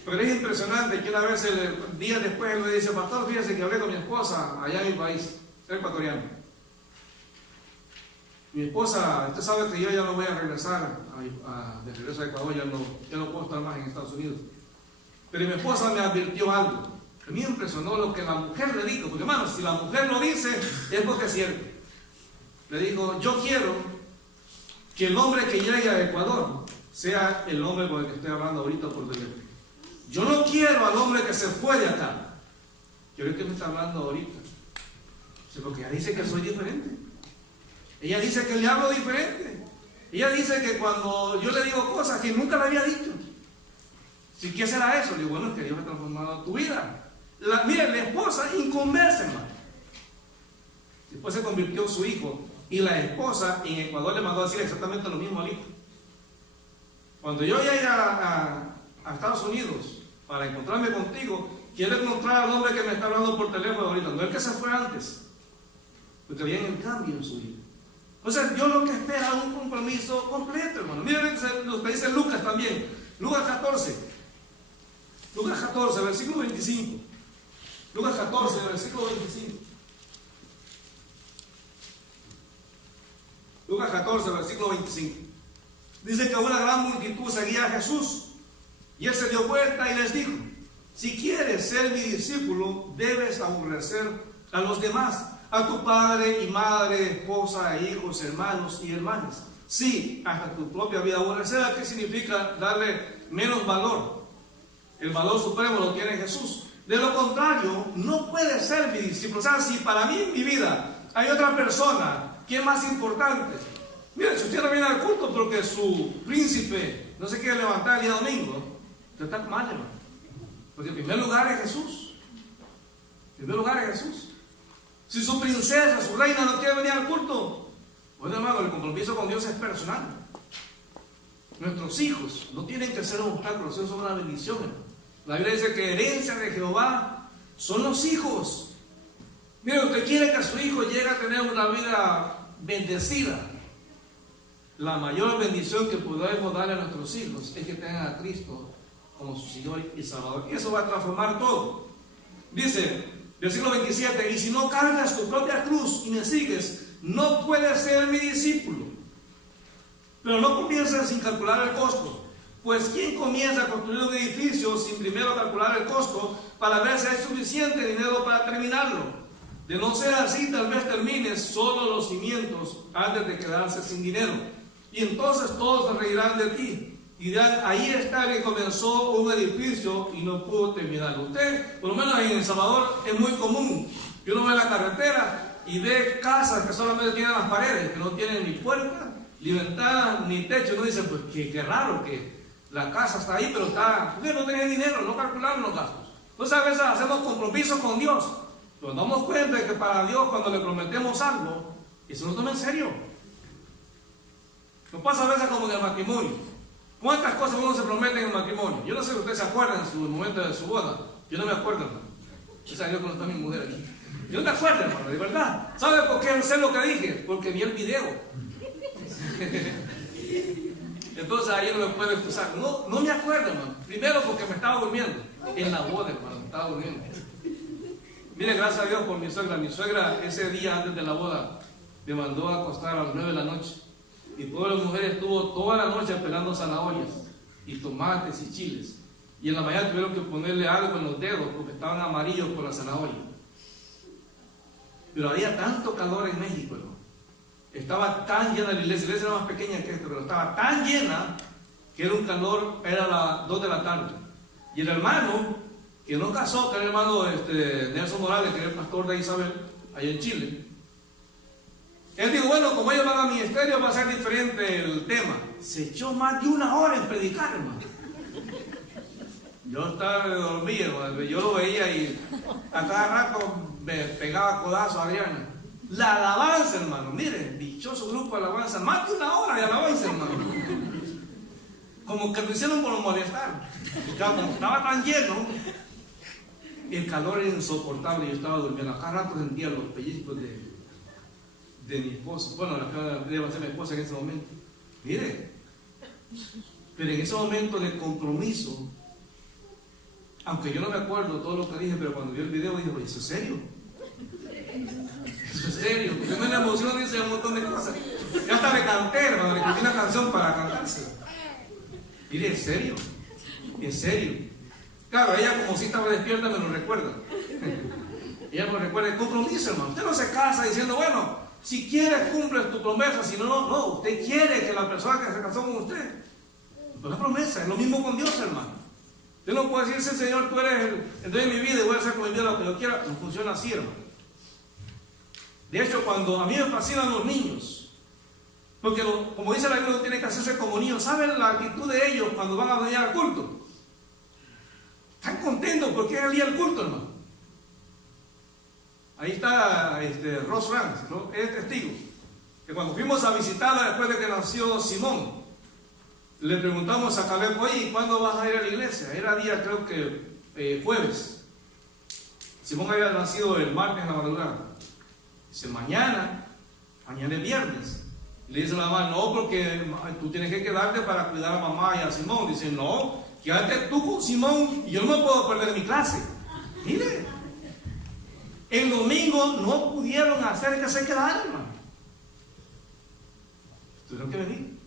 Pero es impresionante que una vez, días después, él me dice, pastor, fíjese que hablé con mi esposa allá en mi país, soy ecuatoriano. Mi esposa, usted sabe que yo ya no voy a regresar de regreso a Ecuador, ya no puedo estar más en Estados Unidos. Pero mi esposa me advirtió algo. A mí me impresionó lo que la mujer le dijo, porque hermano, si la mujer lo dice, es porque es cierto. Le dijo, yo quiero que el hombre que llegue a Ecuador sea el hombre con el que estoy hablando ahorita por teléfono. Yo no quiero al hombre que se fue de acá. Quiero que me está hablando ahorita. Porque ella dice que soy diferente. Ella dice que le hablo diferente. Ella dice que cuando yo le digo cosas que nunca le había dicho. ¿Sí, qué será eso? Le digo, bueno, es que Dios ha transformado tu vida. Miren, la esposa inconversa, hermano. Después se convirtió en su hijo. Y la esposa en Ecuador le mandó a decir exactamente lo mismo al hijo. Cuando yo llegue a Estados Unidos para encontrarme contigo, quiero encontrar al hombre que me está hablando por teléfono ahorita, no el que se fue antes. Porque había un cambio en su vida. Entonces Dios lo que espera es un compromiso completo, hermano. Miren lo que dice Lucas también. Lucas 14. Lucas 14, versículo 25. Lucas 14, versículo 25. Lucas 14, versículo 25. Dice que una gran multitud seguía a Jesús. Y él se dio vuelta y les dijo, si quieres ser mi discípulo, debes aborrecer a los demás, a tu padre y madre, esposa e hijos, hermanos y hermanas. Sí, hasta tu propia vida. Aborrecer, ¿qué significa? Darle menos valor. El valor supremo lo tiene Jesús. De lo contrario, no puede ser mi discípulo. O sea, si para mí en mi vida hay otra persona que es más importante. Mira, si usted no viene al culto porque su príncipe no se quiere levantar el día domingo, usted está mal, hermano. Porque en primer lugar es Jesús. En primer lugar es Jesús. Si su princesa, su reina no quiere venir al culto, bueno, hermano, el compromiso con Dios es personal. Nuestros hijos no tienen que ser un obstáculo, son una bendición, hermano. La Biblia dice que herencia de Jehová son los hijos. Mire, usted quiere que su hijo llegue a tener una vida bendecida. La mayor bendición que podemos darle a nuestros hijos es que tengan a Cristo como su Señor y Salvador. Y eso va a transformar todo. Dice, Versículo 27, y si no cargas tu propia cruz y me sigues, no puedes ser mi discípulo. Pero no comiences sin calcular el costo. Pues ¿quién comienza a construir un edificio sin primero calcular el costo para ver si hay suficiente dinero para terminarlo? De no ser así, tal vez termines solo los cimientos antes de quedarse sin dinero. Y entonces todos se reirán de ti. Y dirán, ahí está el que comenzó un edificio y no pudo terminarlo. Usted, por lo menos en El Salvador, es muy común que uno ve la carretera y ve casas que solamente tienen las paredes, que no tienen ni puerta, ni ventana, ni techo. Uno dice, pues qué raro que la casa está ahí, pero porque no tenía dinero, no calcularon los gastos. Entonces a veces hacemos compromisos con Dios, pero nos damos cuenta de que para Dios, cuando le prometemos algo, eso no toma en serio. Nos pasa a veces como en el matrimonio. ¿Cuántas cosas uno se promete en el matrimonio? Yo no sé si ustedes se acuerdan en su momento de su boda. Yo no me acuerdo, hermano. Yo sabía que no está mi mujer aquí. Yo no me acuerdo, hermano, de verdad. ¿Sabe por qué sé lo que dije? Porque vi el video. Entonces ahí no me puedo excusar. No me acuerdo, hermano. Primero porque me estaba durmiendo. En la boda, hermano, me estaba durmiendo. Mire, gracias a Dios por mi suegra. Mi suegra ese día antes de la boda me mandó a acostar a las 9 de la noche. Y todas las mujeres estuvo toda la noche pelando zanahorias y tomates y chiles. Y en la mañana tuvieron que ponerle algo en los dedos porque estaban amarillos por la zanahoria. Pero había tanto calor en México, hermano. Estaba tan llena la iglesia era más pequeña que esta, pero estaba tan llena que era un calor, era las 2 de la tarde. Y el hermano que no casó, que era el hermano Nelson Morales, que era el pastor de Isabel, allá en Chile, él dijo, bueno, como ellos van a ministerio va a ser diferente el tema. Se echó más de 1 hora en predicar, hermano. Yo estaba dormido, hermano. Yo lo veía y a cada rato me pegaba codazo a Adriana. La alabanza, hermano, miren, dichoso grupo de alabanza, más de 1 hora de alabanza, hermano. Como que lo hicieron por molestar. Como estaba tan lleno, el calor era insoportable. Yo estaba durmiendo, a cada rato sentía los pellizcos de mi esposa, bueno, la que debe ser mi esposa en ese momento. Mire, pero en ese momento de compromiso, aunque yo no me acuerdo todo lo que dije, pero cuando vi el video dije, ¿eso es serio? ¿Eso es serio? Porque me la emoción dice un montón de cosas. Yo hasta me canté, hermano, le escribí una canción para cantarse. Mire, ¿es serio? ¿Es serio? Claro, ella como si estaba despierta me lo recuerda. Ella me recuerda el compromiso, hermano. Usted no se casa diciendo, bueno, si quieres cumples tu promesa, si no, no. Usted quiere que la persona que se casó con usted, pues la promesa, es lo mismo con Dios, hermano. Usted no puede decir, Señor, tú eres el dueño de mi vida y voy a hacer con mi vida lo que yo quiera. No funciona así, hermano. De hecho, cuando a mí me fascinan los niños, porque como dice la Biblia, uno tiene que hacerse como niños. ¿Saben la actitud de ellos cuando van a venir al culto? Están contentos porque es el día del culto, hermano. Ahí está Ross Franz, ¿no? Es testigo. Que cuando fuimos a visitarla después de que nació Simón, le preguntamos a Caleb, oye, ¿cuándo vas a ir a la iglesia? Era día, creo que jueves. Simón había nacido el martes en la madrugada. Dice, mañana es viernes. Y le dice a la mamá, no, porque tú tienes que quedarte para cuidar a mamá y a Simón. Dice, no, quédate tú con Simón y yo no me puedo perder mi clase. Mire. El domingo no pudieron hacer que se quedaran, hermano. Tuvieron que venir.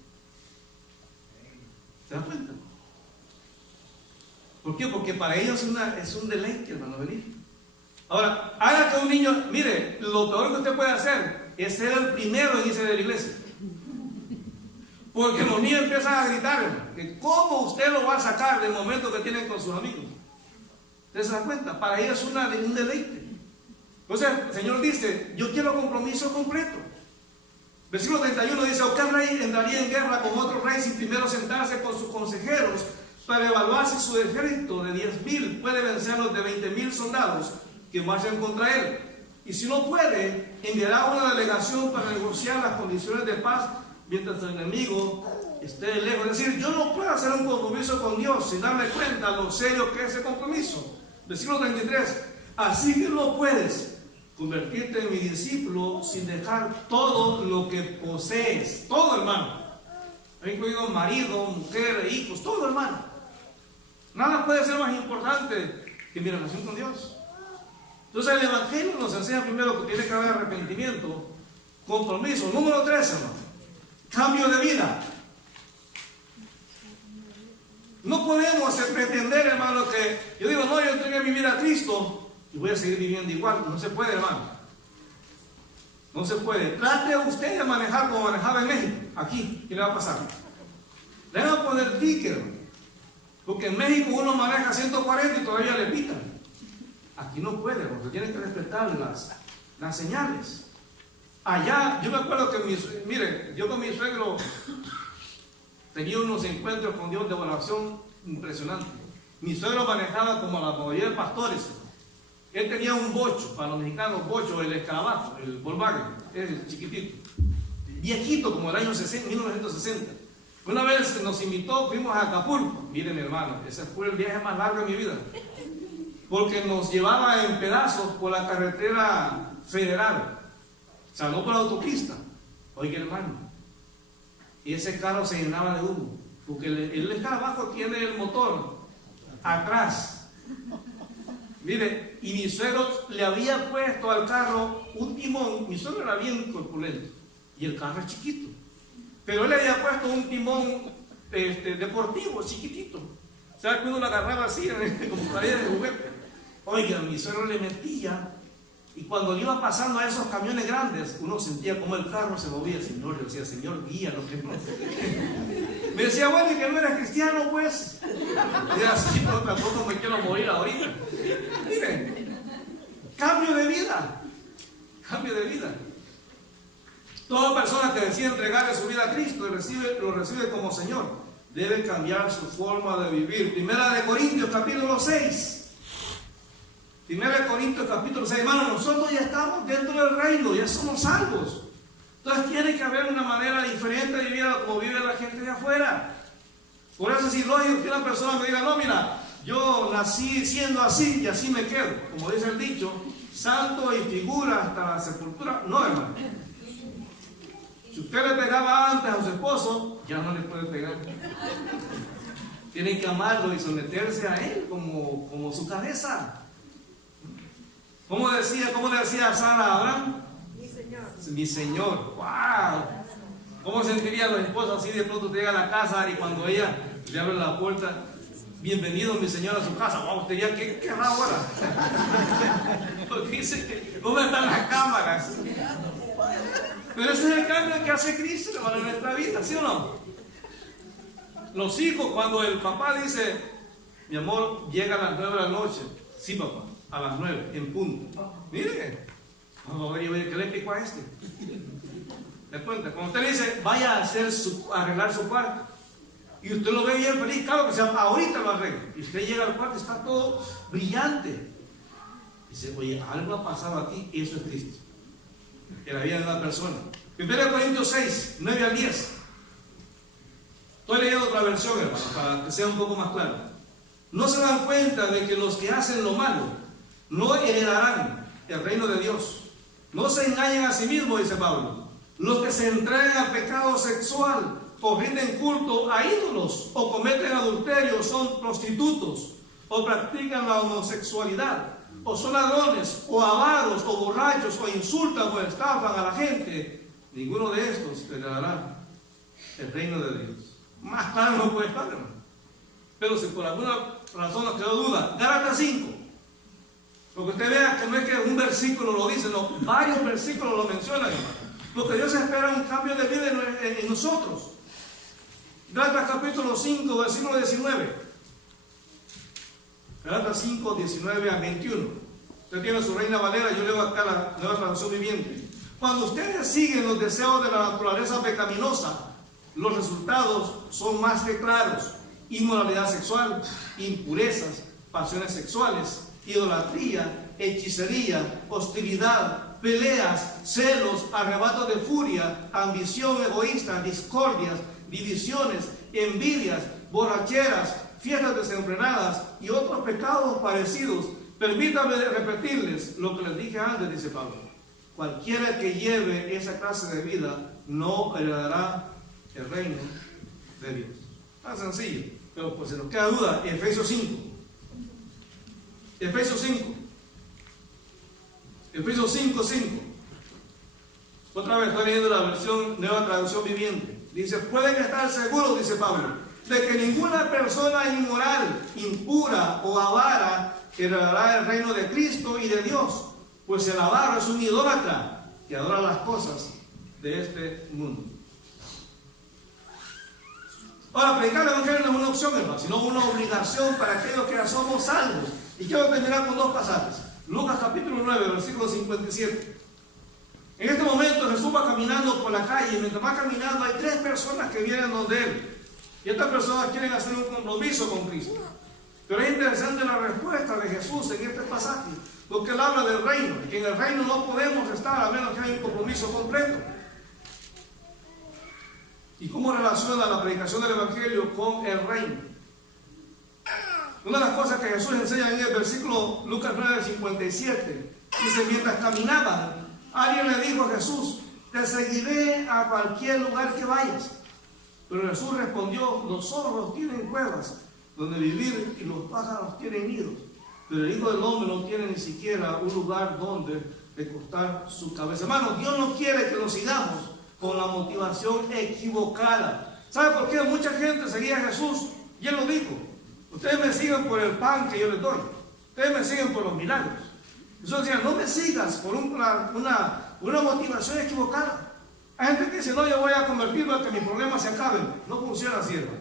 ¿Se dan cuenta? ¿Por qué? Porque para ellos es un deleite, hermano, venir. Ahora, haga que un niño, mire, lo peor que usted puede hacer es ser el primero en irse de la iglesia. Porque los niños empiezan a gritar, hermano, que cómo usted lo va a sacar del momento que tienen con sus amigos. ¿Usted se da cuenta? Para ellos es un deleite. Entonces el Señor dice, yo quiero compromiso completo. Versículo 31 dice, ¿o qué rey entraría en guerra con otro rey sin primero sentarse con sus consejeros para evaluar si su ejército de 10,000 puede vencer a los de 20,000 soldados que marchan contra él? Y si no puede, enviará una delegación para negociar las condiciones de paz mientras el enemigo esté lejos. Es decir, yo no puedo hacer un compromiso con Dios sin darme cuenta lo serio que es ese compromiso. Versículo 33, así que no puedes convertirte en mi discípulo sin dejar todo lo que posees. Todo, hermano. Incluido marido, mujer, hijos, todo, hermano. Nada puede ser más importante que mi relación con Dios. Entonces el Evangelio nos enseña primero que tiene que haber arrepentimiento, compromiso. Número 3, hermano, cambio de vida. No podemos pretender, hermano, que yo digo, no, yo entregué mi vida a Cristo y voy a seguir viviendo igual. No se puede, hermano. No se puede. Trate usted de manejar como manejaba en México. Aquí, ¿qué le va a pasar? Le van a poner ticket, porque en México uno maneja 140 y todavía le pitan. Aquí no puede, porque tiene que respetar las señales. Allá, yo me acuerdo que mire, yo con mi suegro tenía unos encuentros con Dios de oración impresionantes. Mi suegro manejaba como la mayoría de pastores. Él tenía un bocho, para los mexicanos, bocho, el escarabajo, el Volkswagen, es chiquitito, viejito, como el año 1960. Una vez nos invitó, fuimos a Acapulco. Miren, hermano, ese fue el viaje más largo de mi vida, porque nos llevaba en pedazos por la carretera federal, o sea, no por la autopista. Oiga, hermano, y ese carro se llenaba de humo, porque el escarabajo tiene el motor atrás. Mire, y mi suegro le había puesto al carro un timón. Mi suegro era bien corpulento y el carro es chiquito, pero él le había puesto un timón deportivo, chiquitito. O sea, que uno lo agarraba así, como pared de juguete. Oiga, mi suegro le metía, y cuando iba pasando a esos camiones grandes, uno sentía como el carro se movía. Señor, yo decía, Señor, guíalo. Me decía, bueno, y que no eres cristiano, pues. Y era así, pero tampoco me quiero morir ahorita. Miren, cambio de vida. Cambio de vida. Toda persona que decide entregarle su vida a Cristo y lo recibe como Señor, debe cambiar su forma de vivir. Primera de Corintios, capítulo 6. Primera de Corintios, capítulo 6. Hermano, nosotros ya estamos dentro del reino, ya somos salvos. Entonces tiene que haber una manera diferente de vivir como vive la gente de afuera. Por eso es ilógico que una persona me diga, no, mira, yo nací siendo así y así me quedo. Como dice el dicho, santo y figura hasta la sepultura. No, hermano. Si usted le pegaba antes a su esposo, ya no le puede pegar. Tienen que amarlo y someterse a él como su cabeza. ¿Cómo le decía Sara a Abraham? Mi Señor. Mi Señor. ¡Wow! ¿Cómo sentirían los esposos así de pronto te llega a la casa y cuando ella le abre la puerta, bienvenido mi Señor a su casa? ¡Wow! Usted diría, ¿qué querrá ahora? Porque dice, ¿dónde están las cámaras? Pero ese es el cambio que hace Cristo, hermano, en nuestra vida, ¿sí o no? Los hijos, cuando el papá dice, mi amor, llega a las 9 de la noche. Sí, papá, a las 9, en punto. Mire, vamos a ver, ¿qué le explico a este? ¿Le cuenta? Cuando usted le dice, vaya a arreglar su cuarto, y usted lo ve bien feliz, claro que sea, ahorita lo arregla. Y usted llega al cuarto, está todo brillante. Dice, oye, algo ha pasado aquí, y eso es Cristo. En la vida de una persona. 1 Corintios 6, 9 al 10. Estoy leyendo otra versión, hermano, para que sea un poco más claro. No se dan cuenta de que los que hacen lo malo no heredarán el reino de Dios. No se engañen a sí mismos, dice Pablo. Los que se entregan al pecado sexual o rinden culto a ídolos o cometen adulterio son prostitutos o practican la homosexualidad o son ladrones, o avaros, o borrachos, o insultan o estafan a la gente. Ninguno de estos heredará el reino de Dios. Más claro no puede estar, hermano. Pero si por alguna razón nos quedó duda, Gálatas 5. Porque usted vea que no es que un versículo lo dice, no, varios versículos lo mencionan, hermano. Porque Dios espera un cambio de vida en nosotros. Gálatas capítulo 5, versículo 19. Gálatas 5, 19 a 21. Usted tiene su Reina Valera, yo leo acá la Nueva Traducción Viviente. Cuando ustedes siguen los deseos de la naturaleza pecaminosa, los resultados son más que claros: inmoralidad sexual, impurezas, pasiones sexuales, idolatría, hechicería, hostilidad, peleas, celos, arrebatos de furia, ambición egoísta, discordias, divisiones, envidias, borracheras, fiestas desenfrenadas y otros pecados parecidos. Permítanme repetirles lo que les dije antes, dice Pablo. Cualquiera que lleve esa clase de vida no heredará el reino de Dios. Tan sencillo, pero pues se nos queda duda. Efesios 5. Efesios 5. Efesios 5:5. Otra vez estoy leyendo la versión Nueva Traducción Viviente. Dice, pueden estar seguros, dice Pablo, de que ninguna persona inmoral, impura o avara heredará el reino de Cristo y de Dios, pues el avaro es un idólatra que adora las cosas de este mundo. Ahora, predicar el evangelio no es una opción, hermano, sino una obligación para aquellos que ya somos salvos. Y quiero terminar con dos pasajes. Lucas capítulo 9, versículo 57. En este momento Jesús va caminando por la calle y mientras va caminando hay 3 personas que vienen donde él. Y estas personas quieren hacer un compromiso con Cristo. Pero es interesante la respuesta de Jesús en este pasaje, porque él habla del reino, y que en el reino no podemos estar a menos que haya un compromiso completo. ¿Y cómo relaciona la predicación del evangelio con el reino? Una de las cosas que Jesús enseña en el versículo Lucas 9:57 dice, mientras caminaban, alguien le dijo a Jesús, te seguiré a cualquier lugar que vayas. Pero Jesús respondió, los zorros tienen cuevas donde vivir y los pájaros tienen nidos, pero el Hijo del Hombre no tiene ni siquiera un lugar donde recostar su cabeza. Hermano, Dios no quiere que nos sigamos con la motivación equivocada. ¿Sabe por qué? Mucha gente seguía a Jesús y él lo dijo, ustedes me siguen por el pan que yo les doy, ustedes me siguen por los milagros. Jesús decía, no me sigas por una motivación equivocada. Hay gente que dice, no, yo voy a convertirme a que mis problemas se acaben. No funciona así, hermano.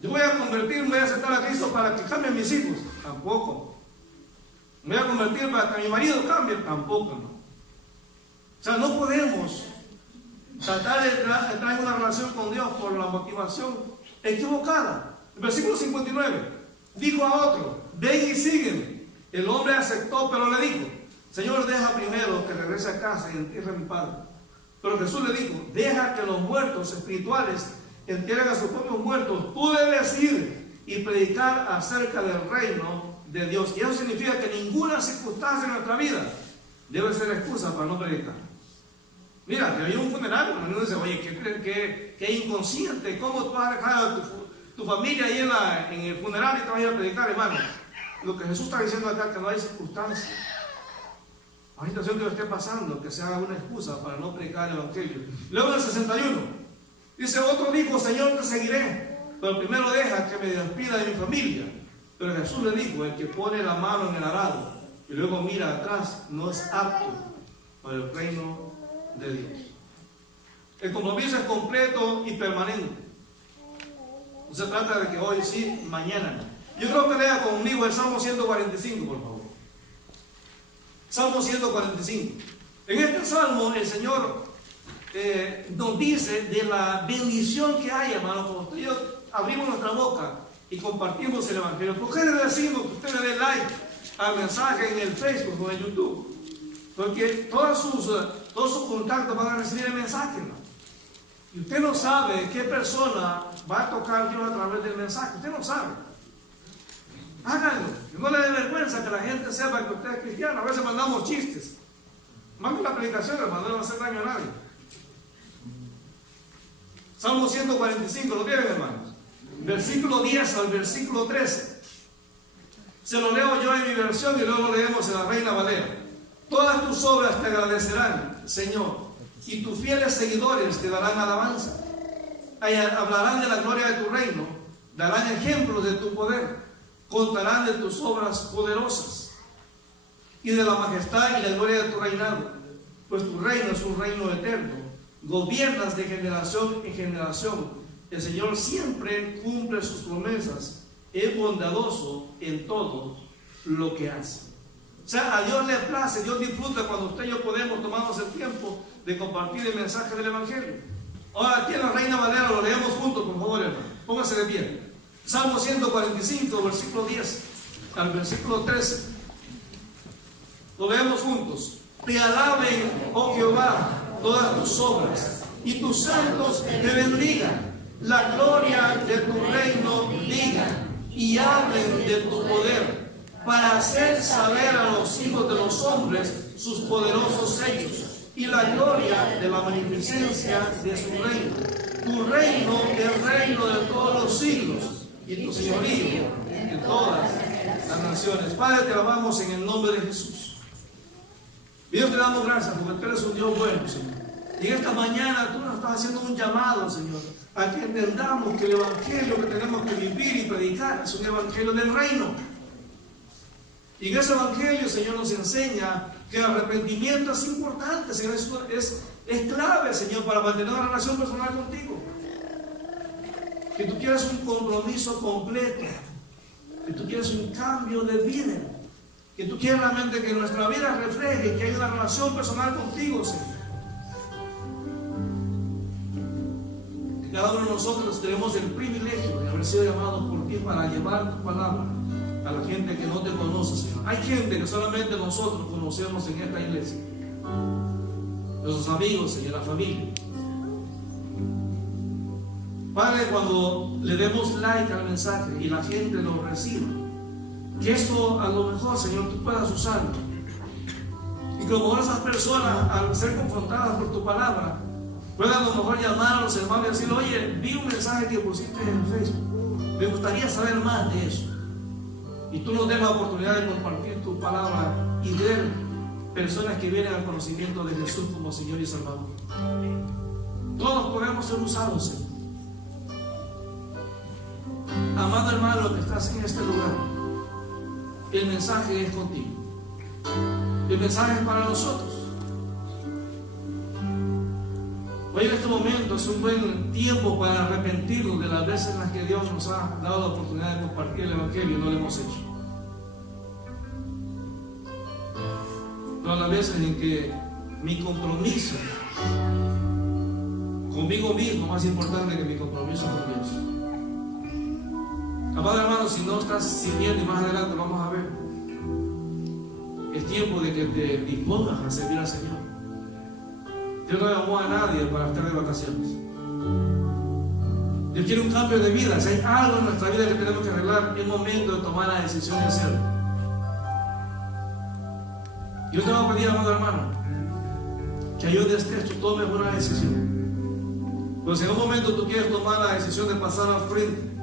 Yo voy a convertirme, voy a aceptar a Cristo para que cambien mis hijos. Tampoco. Me voy a convertir para que mi marido cambie. Tampoco, no. O sea, no podemos tratar de entrar en una relación con Dios por la motivación equivocada. El versículo 59. Dijo a otro, ven y sígueme. El hombre aceptó, pero le dijo, Señor, deja primero que regrese a casa y entierre a mi padre. Pero Jesús le dijo, deja que los muertos espirituales entierren a sus propios muertos. Tú debes ir y predicar acerca del reino de Dios. Y eso significa que ninguna circunstancia en nuestra vida debe ser excusa para no predicar. Mira, que había un funeral, y uno dice, oye, qué inconsciente, ¿cómo tú vas a dejar a tu familia ahí en el funeral y te vas a ir a predicar, hermano? Lo que Jesús está diciendo acá es que no hay circunstancia. Hay situación que lo esté pasando, que sea una excusa para no predicar el evangelio. Luego en el 61, dice, otro dijo, Señor, te seguiré, pero primero deja que me despida de mi familia. Pero Jesús le dijo, el que pone la mano en el arado y luego mira atrás, no es apto para el reino de Dios. El compromiso es completo y permanente. No se trata de que hoy sí, mañana no. Yo creo que lea conmigo el Salmo 145, por favor. Salmo 145. En este salmo el Señor nos dice de la bendición que hay, hermano, cuando usted y yo abrimos nuestra boca y compartimos el evangelio. ¿Por qué le decimos que usted le dé like al mensaje en el Facebook o en YouTube? Porque todos sus contactos van a recibir el mensaje, ¿no? Y usted no sabe qué persona va a tocar Dios a través del mensaje. Usted no sabe. Háganlo. No le dé vergüenza que la gente sepa que usted es cristiano. A veces mandamos chistes. Mande la predicación, hermano, no le va a hacer daño a nadie. Salmo 145, ¿lo tienen, hermanos? Versículo 10 al versículo 13. Se lo leo yo en mi versión y luego lo leemos en la Reina Valera. Todas tus obras te agradecerán, Señor, y tus fieles seguidores te darán alabanza. Hablarán de la gloria de tu reino, darán ejemplos de tu poder, contarán de tus obras poderosas y de la majestad y la gloria de tu reinado, pues tu reino es un reino eterno, gobiernas de generación en generación. El Señor siempre cumple sus promesas, es bondadoso en todo lo que hace. O sea, a Dios le place, Dios disfruta cuando usted y yo podemos tomarnos el tiempo de compartir el mensaje del evangelio. Ahora aquí en la Reina Valera lo leemos juntos, por favor, hermano. Póngase de pie. Salmo 145, versículo 10 al versículo 13. Lo leemos juntos. Te alaben, oh Jehová, todas tus obras, y tus santos te bendigan. La gloria de tu reino digan, y hablen de tu poder, para hacer saber a los hijos de los hombres sus poderosos hechos, y la gloria de la magnificencia de su reino. Tu reino es reino de todos los siglos, y tu señorío de todas las naciones. Padre, te alabamos en el nombre de Jesús. Dios, te damos gracias porque tú eres un Dios bueno, Señor. Y en esta mañana tú nos estás haciendo un llamado, Señor, a que entendamos que el evangelio que tenemos que vivir y predicar es un evangelio del reino. Y en ese evangelio, Señor, nos enseña que el arrepentimiento es importante, Señor, es clave, Señor, para mantener una relación personal contigo. Que tú quieres un compromiso completo, que tú quieres un cambio de vida, que tú quieres realmente que nuestra vida refleje que hay una relación personal contigo, Señor. Que cada uno de nosotros tenemos el privilegio de haber sido llamados por ti para llevar tu palabra a la gente que no te conoce, Señor. Hay gente que solamente nosotros conocemos en esta iglesia, nuestros amigos, Señor, la familia. Padre, cuando le demos like al mensaje y la gente lo reciba, que esto a lo mejor, Señor, tú puedas usarlo. Y que a lo mejor esas personas, al ser confrontadas por tu palabra, puedan a lo mejor llamar a los hermanos y decir: oye, vi un mensaje que pusiste en Facebook, me gustaría saber más de eso. Y tú nos des la oportunidad de compartir tu palabra y ver personas que vienen al conocimiento de Jesús como Señor y Salvador. Todos podemos ser usados, Señor. Amado hermano que estás en este lugar, el mensaje es contigo. El mensaje es para nosotros. Hoy en este momento es un buen tiempo para arrepentirnos de las veces en las que Dios nos ha dado la oportunidad de compartir el Evangelio y no lo hemos hecho. Todas las veces en que mi compromiso conmigo mismo es más importante que mi compromiso con Dios. Amado hermano, si no estás sirviendo, y más adelante vamos a ver, es tiempo de que te dispongas a servir al Señor. Dios no llamó a nadie para estar de vacaciones. Dios quiere un cambio de vida. Si hay algo en nuestra vida que tenemos que arreglar, es momento de tomar la decisión de hacerlo. Yo te voy a pedir, amado hermano, que ahí donde estés tú tomes una decisión. Pues si en un momento tú quieres tomar la decisión de pasar al frente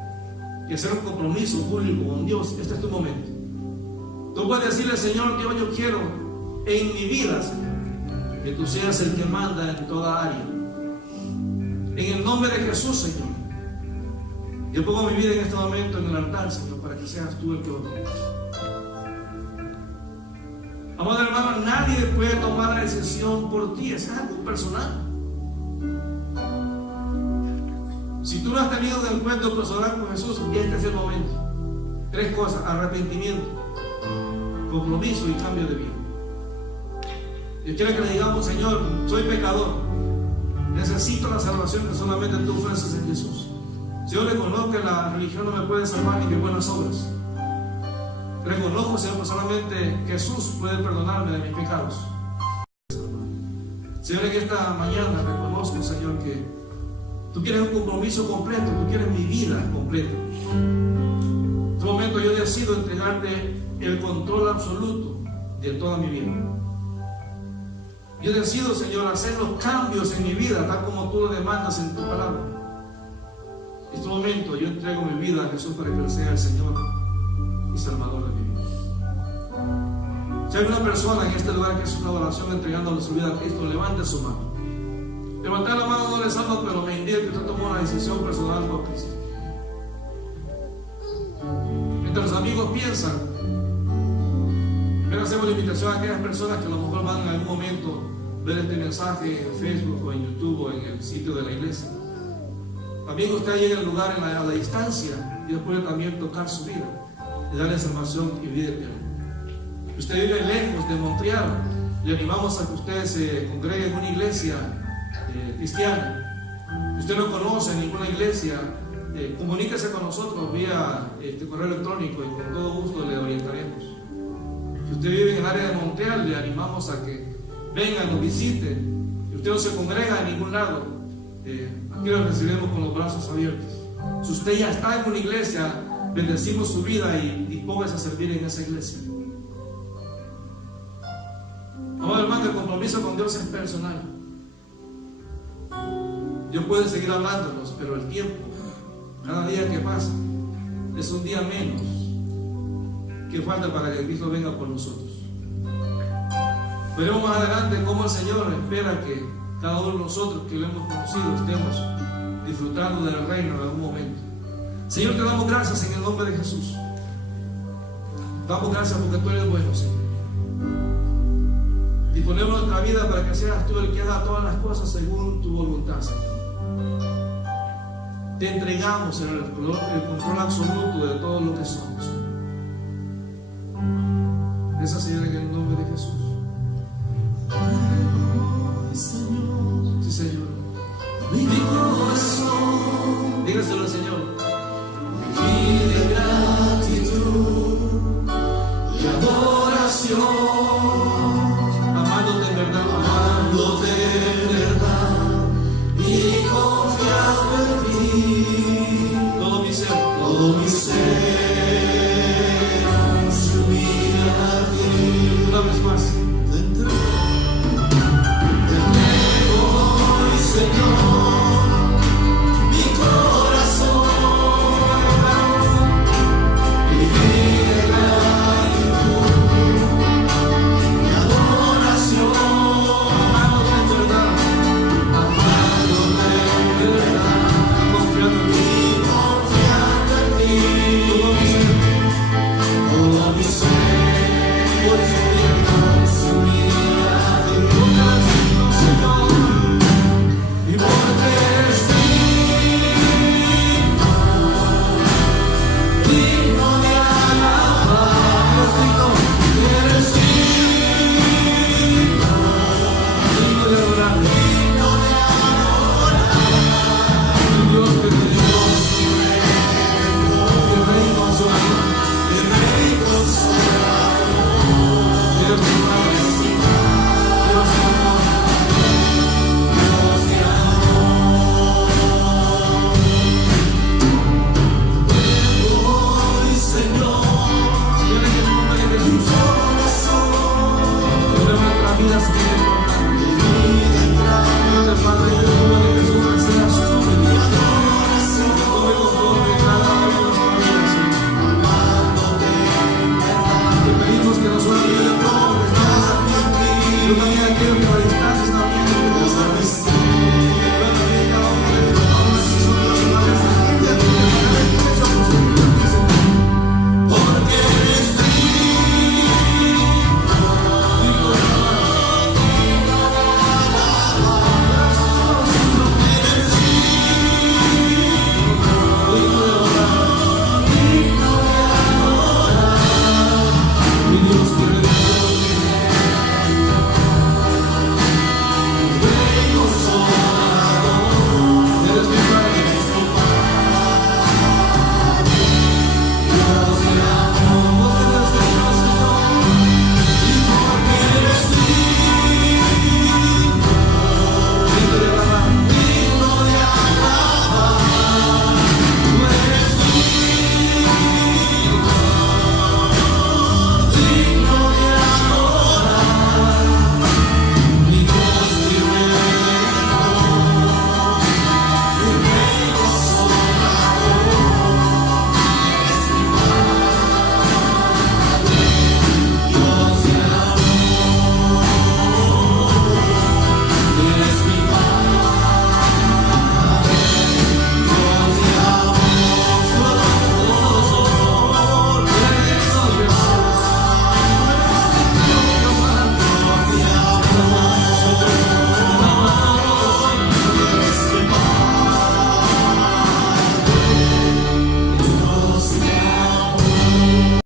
y hacer un compromiso público con Dios, este es tu momento. Tú puedes decirle: Señor, que hoy yo quiero en mi vida, Señor, que tú seas el que manda en toda área. En el nombre de Jesús, Señor, yo pongo mi vida en este momento en el altar, Señor, para que seas tú el que ore. Amado hermano, nadie puede tomar la decisión por ti, es algo personal. Si tú no has tenido un encuentro personal con Jesús, este es el momento. 3 cosas: arrepentimiento, compromiso y cambio de vida. Yo quiero que le digamos: Señor, soy pecador, necesito la salvación que solamente tú ofreces en Jesús. Si yo reconozco que la religión no me puede salvar ni que buenas obras, reconozco, Señor, que solamente Jesús puede perdonarme de mis pecados. Señor, en esta mañana reconozco, Señor, que tú quieres un compromiso completo, tú quieres mi vida completa. En este momento yo decido entregarte el control absoluto de toda mi vida. Yo decido, Señor, hacer los cambios en mi vida, tal como tú lo demandas en tu palabra. En este momento yo entrego mi vida a Jesús para que Él sea el Señor y Salvador de mi vida. Si hay una persona en este lugar que es una oración entregando su vida a Cristo, levante su mano. Levantar la mano no le salva, pero me indica que usted tomó una decisión personal por Cristo. Mientras los amigos piensan, quiero hacer una invitación a aquellas personas que a lo mejor van en algún momento ver este mensaje en Facebook o en YouTube o en el sitio de la iglesia. También usted llegue al lugar a la distancia y puede también tocar su vida y darle salvación y vida eterna. Usted vive lejos de Montreal, le animamos a que usted se congregue en una iglesia cristiana. Si usted no conoce ninguna iglesia, comuníquese con nosotros vía correo electrónico y con todo gusto le orientaremos. Si usted vive en el área de Montreal, le animamos a que venga, nos visite. Si usted no se congrega en ningún lado, aquí lo recibiremos con los brazos abiertos. Si usted ya está en una iglesia, bendecimos su vida y dispóngase a servir en esa iglesia. Amado hermano, el compromiso con Dios es personal. Dios puede seguir hablándonos, pero el tiempo, cada día que pasa, es un día menos que falta para que Cristo venga por nosotros. Veremos más adelante cómo el Señor espera que cada uno de nosotros que lo hemos conocido estemos disfrutando del reino en algún momento. Señor, te damos gracias en el nombre de Jesús. Damos gracias porque tú eres bueno, Señor. Disponemos nuestra vida para que seas tú el que haga todas las cosas según tu voluntad, Señor. Te entregamos, Señor, el control absoluto de todo lo que somos. Esa, Señor, en el nombre de Jesús.